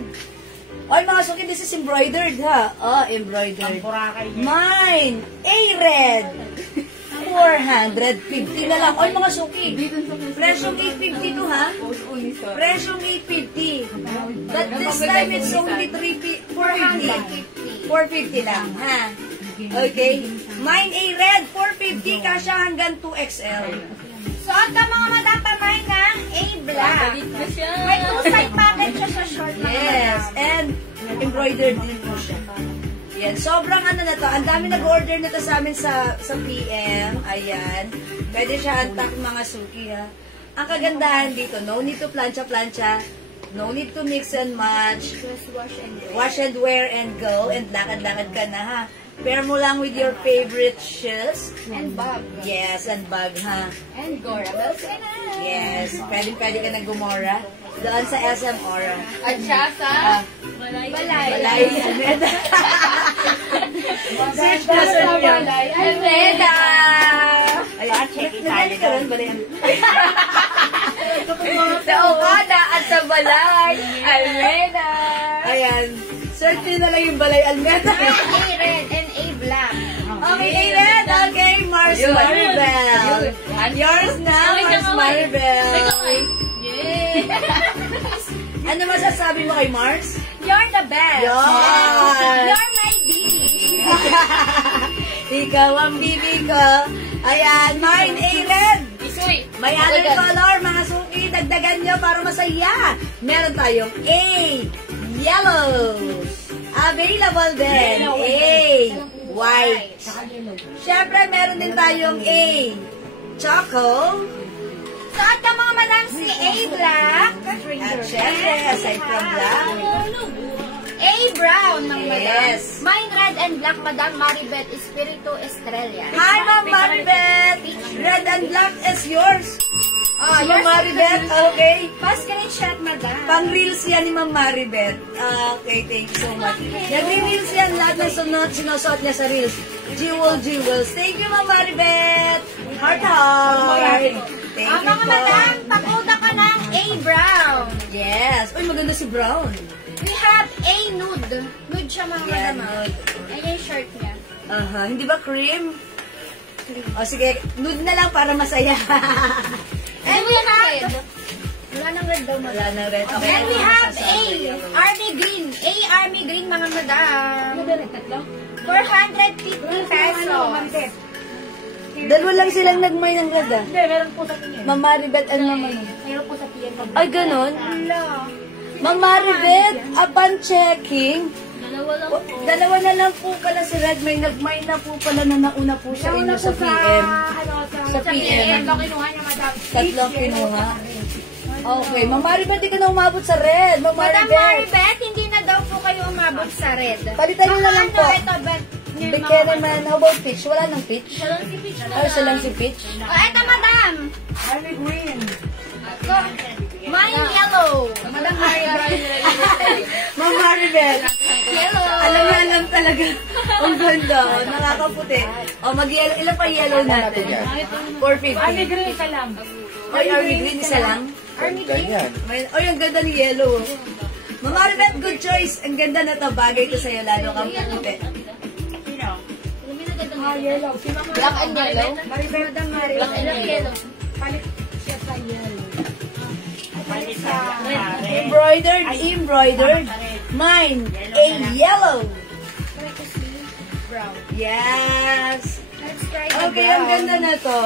Ay, mga suki, this is embroidered, ha? Embroidered. Mine, A red. 450 na lang. Ay, mga suki. Presyong 850 to, ha? Presyong 850. But this time, it's only 450. 450 lang, ha? Okay. Mine A red, 450, kasya hanggang 2XL. Suot ka, mga madam, pamay ng A black. May two-side pocket siya sa short, mga Yes, madam. and embroidered din po siya. Yan, sobrang ano na to. Ang dami nag-order na to sa amin sa PM. Ayan. Pwede siya antak, mga suki, ha. Ang kagandahan dito, no need to plancha-plancha. No need to mix and match. Just wash and wear. Wash and wear and go. And lakad-lakad ka na, ha. Pair mo lang with your favorite shoes. And bag. Yes, and bag, ha. And Gora. Bells ka na. Yes, pwede ka na gumora. Doon sa SM Aura. At siya sa... Balay. Balay, Almeda. Search na sa Balay. Almeda. Ayan, check it out. Balay, Sa Okada at sa Balay. Almeda. Ayan. Search nyo na lang yung Balay Almeda. A red and A black. Okay, A red. Okay, Mars Maribel. Yours na, Mars Maribel. Yay! Ano masasabi mo kay Mars? You're the best. Yan. You're my baby. Ikaw ang bibi ko. Ayan, mine A red. Isuy! May other color, mga suki. Dagdagan nyo para masaya. Meron tayong A, yellow. Available din. A, white. Siyempre, meron din tayong A, choco. Suot ka mga madam si A Black. At syempre, aside from black, A Brown mga madam. Yes. Mine red and black madam Maribeth Espiritu Estrella. hi, Ma'am Maribeth. Red and black is yours. Oh, Si Ma'am Maribeth, okay. Pa-screenshot madam. Pang reels yan ni Ma'am Maribeth. Okay, thank you so much. Nagre-reels yan, lahat ng sinusuot niya sa reels. Jewels. Thank you, Ma'am Maribeth. Heart. Thank you Mga po. madam, pakuda ka ng A Brown. Yes. Uy, maganda si Brown. We have A Nude. Nude siya mga Yan, madam. nude. Ayan yung shirt niya. Aha, hindi ba cream? O sige, nude na lang para masaya. And we have... Wala nang red daw Wala na red. Okay, And we ano have masasabi? A Army Green. A Army Green mga madam. 450 pesos. Dalawa lang silang nagmay ng red ah. Hindi, meron po sa tingin. Ma'am Maribeth and Ma'am ano? Meron po sa tingin. Ay, ganun? Hello. Ma'am Maribeth, upon checking, Dalawa lang po. dalawa na lang po pala si Red. May nagmay na po pala na nauna po sa inyo sa PM. Sa PM. Kinuha niya, madam. Tatlong kinuha. Okay. Ma'am Maribeth, di ka na umabot sa Red. Ma'am Madam Maribeth. Maribeth, hindi na daw po kayo umabot sa red. Palitan nyo na lang po. Ito, but... Bigyan naman. How about Peach? Wala nang Peach? Siya lang si Peach na. Ay, siya lang si Peach. Oh, ito, madam. Army Green. Mine yellow. Madam Maria. Ma'am Maribeth. Yellow. Alam talaga. Ang ganda. Nakakaputi. O, mag-yellow. Ilan pa yellow natin? 450. Army Green ka lang. Ay, Army Green isa lang? Army Green. Ay, ang ganda ni yellow. Ma'am Maribeth, good choice. Ang ganda na to. Bagay to sa'yo. Lalo kang puti. Black and yellow. Madam Maribeth. Black and yellow. Embroidered. Mine, a yellow. Brown. Yes. Let's try the Okay, brown. ang ganda na to.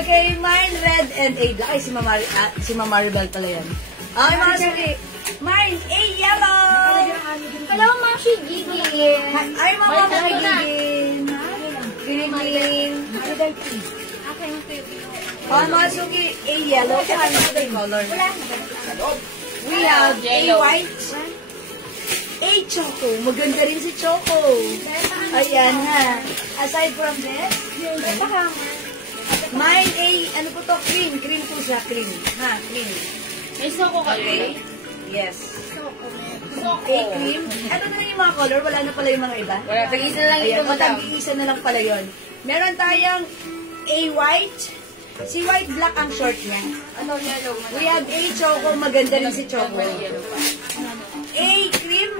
Okay, mine red and a black. Ay, si Ma'am Maribel pala yan. Okay, mga suki. Mine, a yellow. Hello, Mashi Gigi. Ay, mga pagiging. Green. Aking favorite. Mga suki, a yellow. Ano other color? We have a white. A choco. Maganda rin si Choco. Ayan ha. Aside from this, mine a, ano po to? Cream. Cream po siya. Cream. Ha, cream. May soko ka. Okay. Yes. A cream. Ano na yung mga color? Wala na pala yung mga iba? Wala, tag-isa na lang Ayan, ito, madam. matag-iisa na lang pala yun. Meron tayong a white. Si white black ang short niya. Ano, yellow, madam? We have a choco. Maganda rin si Choco. Yellow pa. A cream.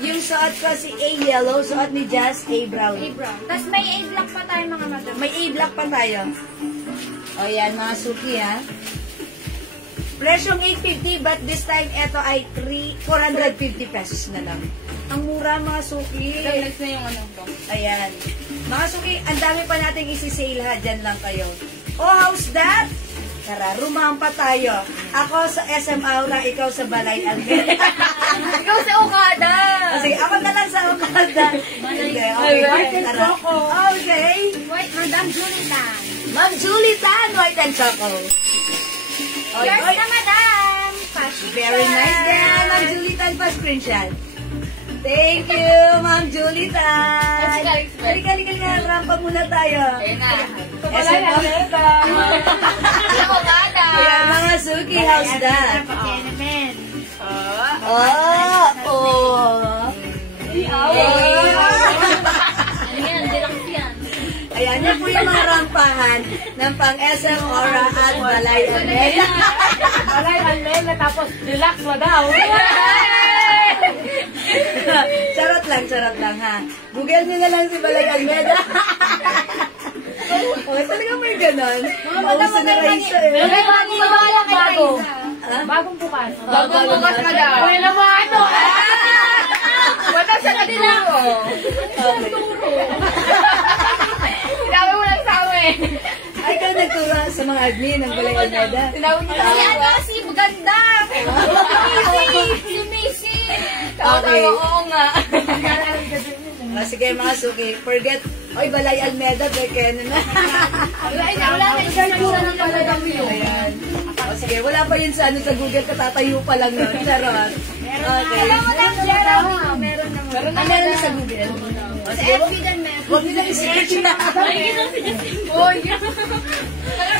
Yung suot ko si A yellow. Suot ni Jazz A brown. A brown. Tapos may A black pa tayo mga madam. May A black pa tayo. O yan, mga suki ha. Presyong 850 but this time ito ay 450 pesos na lang. Ang mura mga suki. Next na yung ano po. Ayan. Mga suki, ang dami pa nating isi-sale ha. Dyan lang kayo. Oh, how's that? Tara, rumampa tayo. Ako sa SM Aura, ikaw sa Balay Alvin. Ikaw si Okada! Sige, ako na lang sa Okada. Hindi, okay. Tara. Okay. White, Madam Julitan. Ma'am Julie Tan, white and choco. Oy, Yours oy. na, madam. Fashion. Very nice din, Ma'am Julie Tan pa screenshot. Thank you, Ma'am Julie Tan. Halika, rampa muna tayo. Ayun na. SM Aura. Si Okada! Ayan, mga suki, how's that? Ano yan? Direct yan. Ayan, yan po yung mga rampahan ng pang SM Aura at Balay Almeda. Alay, alay, tapos relax mo daw. Charot lang ha. Google nyo na lang si Balay Almeda. Okay, talaga may ganon. Mauso na Raisa eh. Bagong bukas. Bagong bukas, madam. Wala mo ano. Wala siya na dinuro. Sinabi mo lang sa amin. Ay, ikaw nagturo sa mga admin ng Balay Almeda. Sinabi niyo Si lang. ano, si Ganda. Si Macy. Okay. Oo nga. Sige mga suki, forget, oy, Balay Almeda, beke na na. Wala na. Ayan. O sige, wala pa yun sa ano sa Google, katatayo pa lang nun. Charot. Okay. Madam Geraldine. Meron naman. Ah, meron na sa Google. O Si sige, FB din meron. huwag nila i-search na.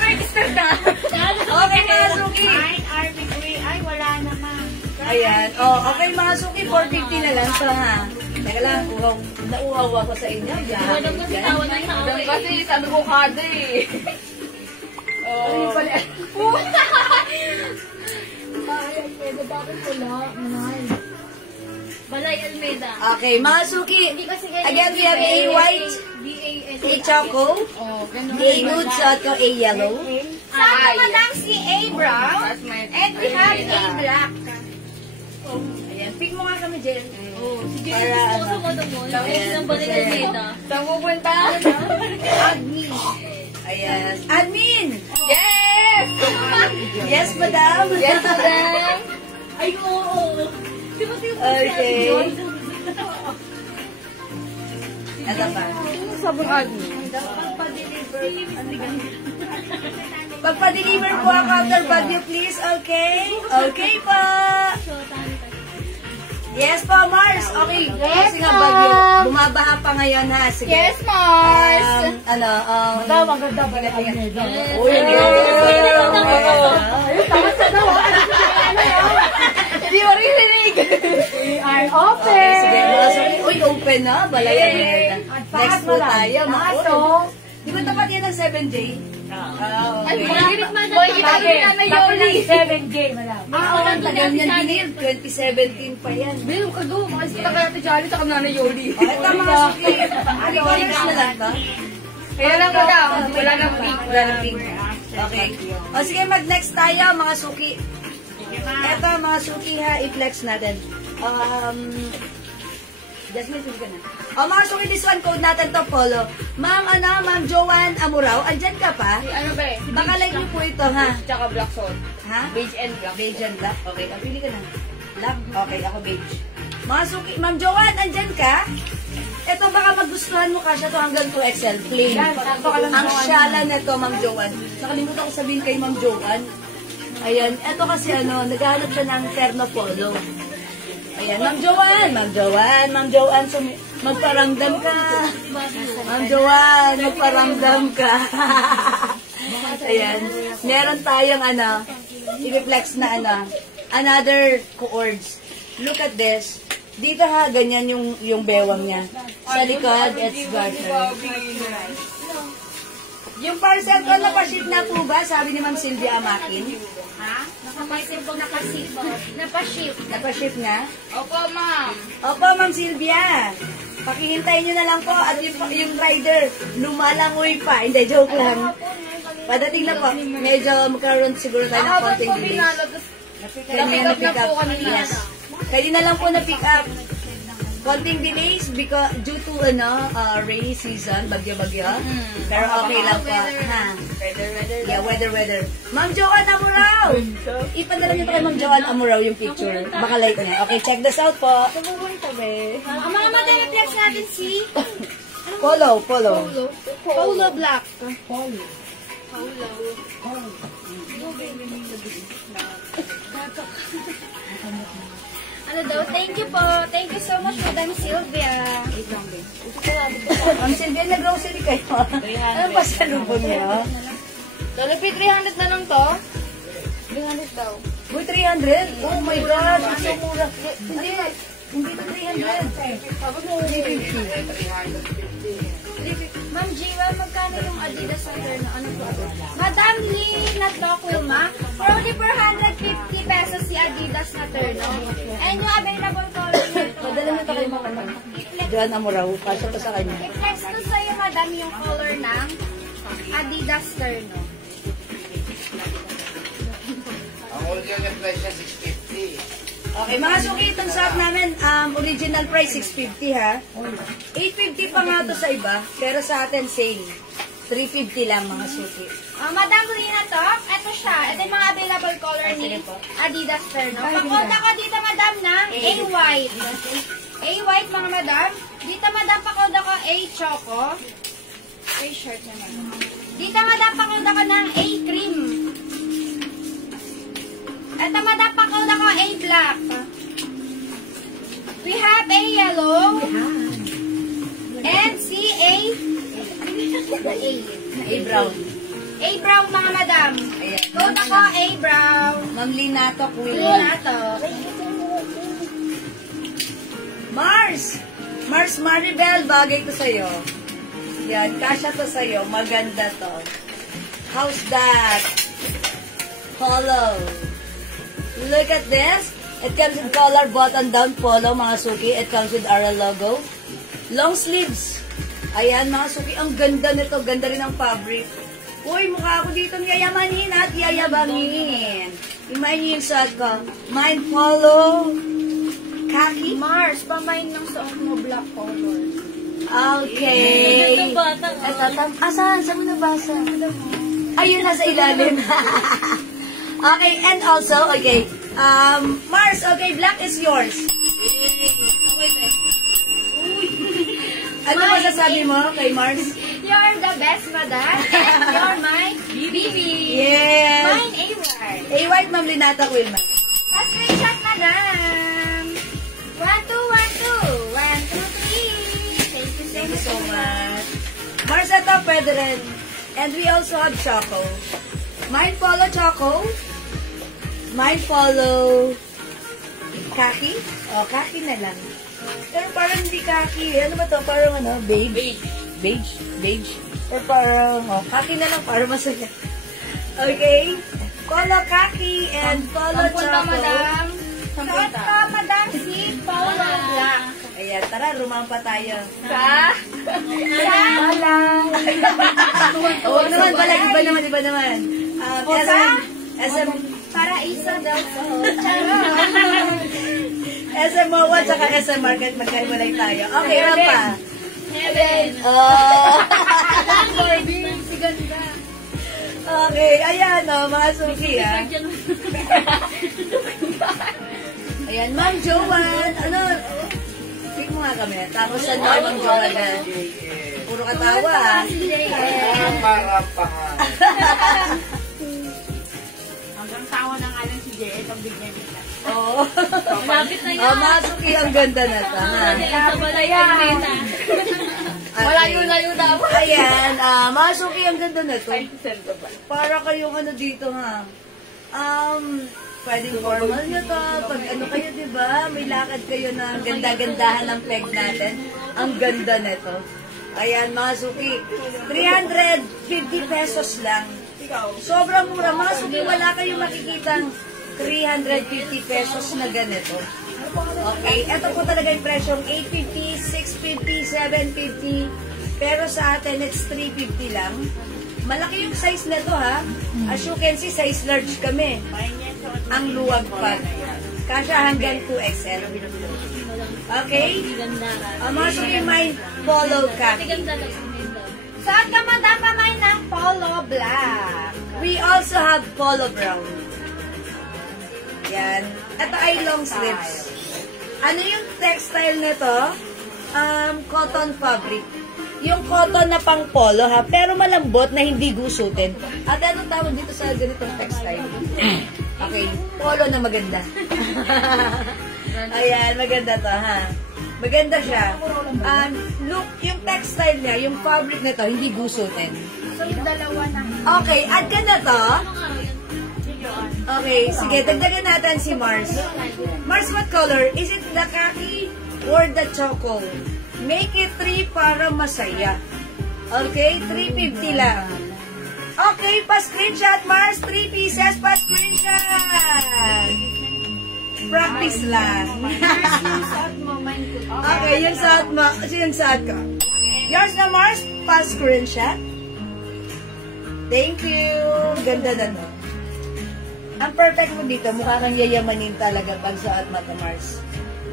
Register na. Okay mga suki. Ay, wala naman. Ayan. Oh, okay mga suki, 450 na lang to ha. Teka lang, nauuhaw ako sa inyo. Yan. Madam kasi sabi ko kada eh. Ano pala? Balay Almeda. Okay, mga suki. Again, we have A white, A choco, A nude, choco, A yellow. Sa madam si A brown. And we have A black. Ayan, pick mo nga kami, Jen. Si Jay, Para gusto mo ano? mo ng Balay Almeda. Saan pupunta? Ayan. Admin! Yes! Yes, madam. Yes, madam. Ay, oo. Okay. Ano ba? Sabong admin. Pagpa-deliver po ang counter Baguio, please. Okay? Okay po. Yes po, Mars. Okay. Kasi nga Baguio. Bumabaha pa ngayon ha. Sige. Yes, Mars. Maganda ba yung Almeda? Uy, Hindi mo rinig. Ay, Okay, open! sige. Uy, open na. Balayan na. Next po tayo. Di ba tapat yan ng 7J? Ay, Okay. magirit man. Boy, kita ko na na Yoli. 7J, madam. Ang tagal niyan din. 2017 pa yan. Bill, ka doon. Makasita ka natin Jolly sa kamna na Yoli. Okay, tama nga suki. Colors na lang ba? Kaya lang madam. Wala nang pink. Wala na pink. Okay. O sige, mag-next tayo mga suki. Eto mga suki ha, i-flex natin. Jasmine, sige ka na. O mga suki, this one code natin to, Polo. Ma'am Joanne Amurao, andyan ka pa? Ano ba eh? Baka like niyo po ito ha. Tsaka black salt. Ha? Beige and black. Beige and black. Okay, pili ka na. Black? Okay, ako beige. Mga suki, Ma'am Joanne, andyan ka? Ito baka magustuhan mo kasi ito hanggang 2XL plain. Ang syala na ito, Ma'am Joanne. Nakalimutan ko sabihin kay Ma'am Joanne. Ayan, ito kasi naghahanap siya ng terno polo. Ayan, Ma'am Joanne, magparamdam ka. Ma'am Joanne, magparamdam ka. Ayan, meron tayong i-reflex na another chords. Look at this. Dito ha, ganyan yung bewang niya. Sa likod, it's garter. Yung parcel ko, napaship na po ba? Sabi ni Ma'am Sylvia Amakin. Ha? Napaship. Napaship na? Opo, ma'am. Opo, Ma'am Sylvia. Pakihintayin nyo na lang po. At yung rider, lumalangoy pa. Hindi, joke lang. Padating na po. Medyo magkaroon siguro tayo ng konting delay. Na-pick up na po kanina. Yes. Kaya na lang po na-pick up. Konting delays because due to rainy season, bagyo-bagyo. Pero okay lang po. Ha? Yeah, weather. Ma'am Joanne Amurao! Ipadala niyo pa kay Ma'am Joanne Amurao yung picture. Baka like niya. Okay, check this out po. Ang mga madam-reflex natin si Polo. Polo Black. Ano daw? Thank you po. Thank you so much, Madam Sylvia. Ma'am Sylvia, nag-grocery kayo. Anong pasalubong niyo? Dollar 300 na lang to. 300 daw. Uy, 300? Oh my God, it's so mura. Hindi to 300. Ma'am Jiwa, magkano yung Adidas under na ano po? Madam Lee na Tokuma, for only 450 pesos si Adidas na Turno. And yung available color nito. Padala niyo to kay Ma'am Joanne Amurao. Pasok pa sa kanya. I-flex ko sa'yo, madam, yung color ng Adidas Terno. Ang original price niya 650. Okay, mga suki, itong suot namin, original price 650 ha. 850 pa nga to sa iba, pero sa atin sale. 350 lang mga suki. Madam Lina Top, ito siya. Ito yung mga available color ni Adidas Terno. Pakoda ko dito, madam, ng A-White. A-White, mga madam. Dito, madam, pakoda ko A-Choco. A-shirt naman. Dito, madam, pakoda ko ng A-Cream. Ito, madam, pakoda ko A-Black. We have A-Yellow. And A-brown. A-Brown, mga madam. Ayan. Code ako A-Brown. Ma'am Linato, Queen. Linato. Mars Maribel, bagay to sa'yo. Yan, kasha to sa'yo. Maganda to. How's that? Polo. Look at this. It comes in collar button down polo, mga suki. It comes with our logo. Long sleeves. Ayan, mga suki. Ang ganda nito. Ganda rin ang fabric. Uy, mukha ako dito yayamanin at yayabangin. Imayin niyo yung suot ko. Mine polo. Khaki. Mars, pamain ng suot mo black color. Okay. Ito bata. Saan? Saan mo nabasa? Ayun, nasa ilalim. Okay, and also, okay. Mars, okay, black is yours. Wait, Ano masasabi mo kay Mars? You're the best, madam. And you're my BB. Yes. Mine A-White. A-White, Ma'am Linata Wilman. Pa-screenshot, madam. 1, 2, 1, 2. 1, 2, 3. Thank you Thank you so much. Mars, ito pwede rin. And we also have Choco. Mine Polo Choco. Mine Polo Khaki. O, khaki na lang. Pero parang hindi khaki. Ano ba to? Parang ano? Beige. Beige. Or parang, khaki na lang para masaya. Okay? Polo Khaki and Polo Choco. madam. Suot ko, madam, si Polo Black. Ayan, tara, rumampa tayo. Sa? Oo naman, balag. Iba naman. SM, Paraiso daw po. SM Moa tsaka SM Market, magkahiwalay tayo. Okay, rampa. Heaven. Si ganda. Okay, ayan mga suki Ayan, Ma'am Joanne. Ano? Pick mo nga kami. Tapos sa Ma'am Joanne. Puro katawa. Rampa-rampahan. Hanggang tawa ng alam si Jay, itong bigyan nila. Oo. Malapit na yan. Mga suki, ang ganda na ito. Sa balay yan. Malayo-layo daw. Ayan, mga suki, ang ganda na ito. Para kayong ano dito ha. Pwedeng formal nyo to. Pag ano kayo, diba? May lakad kayo na ganda-gandahan ng peg natin. Ang ganda nito. Ayan, mga suki. 350 pesos lang. Sobrang mura. Mga suki, wala kayong makikitang 350 pesos na ganito. Okay, ito po talaga yung presyong 850, 650, 750. Pero sa atin, it's 350 lang. Malaki yung size na to ha. As you can see, size large kami. Ang luwag pa. Kasya hanggang 2XL. Okay? Mga suki, may polo khaki. Saan ka madapamay ng Polo Black? We also have polo brown. Yan. Ito ay long sleeves. Ano yung textile nito? Cotton fabric. Yung cotton na pang polo ha, pero malambot na hindi gusutin. At anong tawag dito sa ganitong textile? Okay, polo na maganda. Ayan, maganda to ha. Maganda siya. Look, yung textile niya, yung fabric nito, hindi gusutin. So, dalawa na. Okay, add ka na to. Okay, sige, dagdagan natin si Mars. Mars, what color? Is it the khaki or the choco? Make it 3 para masaya. Okay, 350 lang. Okay, pa-screenshot, Mars. 3 pieces, pa-screenshot. Practice lang. Okay, yung saat mo. Yung saat ko. Yours na, Mars. Pa-screenshot. Thank you. Ganda na, no? Ang perfect mo dito, mukha kang yayamanin talaga pag suot mo to, Mars.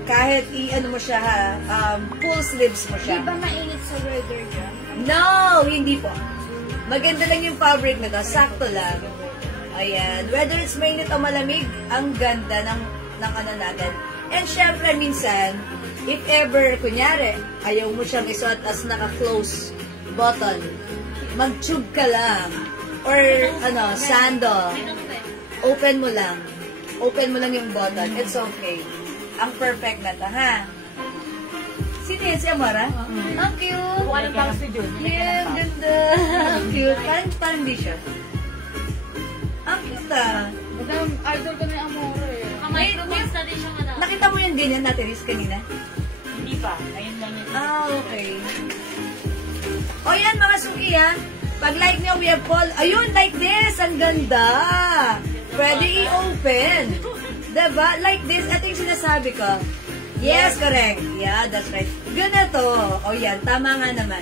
Kahit i-ano mo siya, ha, full sleeves mo Di siya. ba mainit sa weather dyan? No, hindi po. Maganda lang yung fabric na to. Sakto lang. Ayan. Whether it's mainit o malamig, ang ganda ng ano natin. And syempre, minsan, if ever, kunyari, ayaw mo siyang isuot as naka-close button, mag-tube ka lang. Or, sandal. Open mo lang. Open mo lang yung button. It's okay. Ang perfect na to, ha? Sino yan? Si Amara? Ang cute. Kung anong pang si Jun. Yeah, ganda. Ang cute. Parang di siya. Ang cute, ah. Madam, idol ko na yung Amore. Microbox na rin siya nga. Nakita mo yung ganyan natin, Riz, kanina? Hindi pa. Ayun lang yun. Okay. O yan, mga suki, ha? Pag like nyo, we have call. Ayun, like this. Ang ganda. Pwede i-open. Diba? Like this. Ito yung sinasabi ko. Yes, correct. Yeah, that's right. Ganito. O yan, tama nga naman.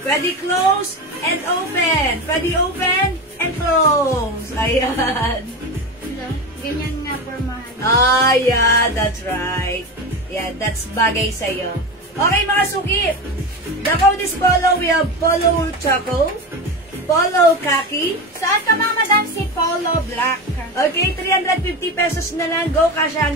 Pwede close and open. Pwede open and close. Ayan. Ganyan nga formahan. Ah, yeah, that's right. Yeah, that's bagay sa'yo. Okay, mga suki. The code is polo. We have polo choco, polo khaki. Saan ka, Mama Madam? Si Polo Black. Okay, 350 pesos na lang. Go, Kasha.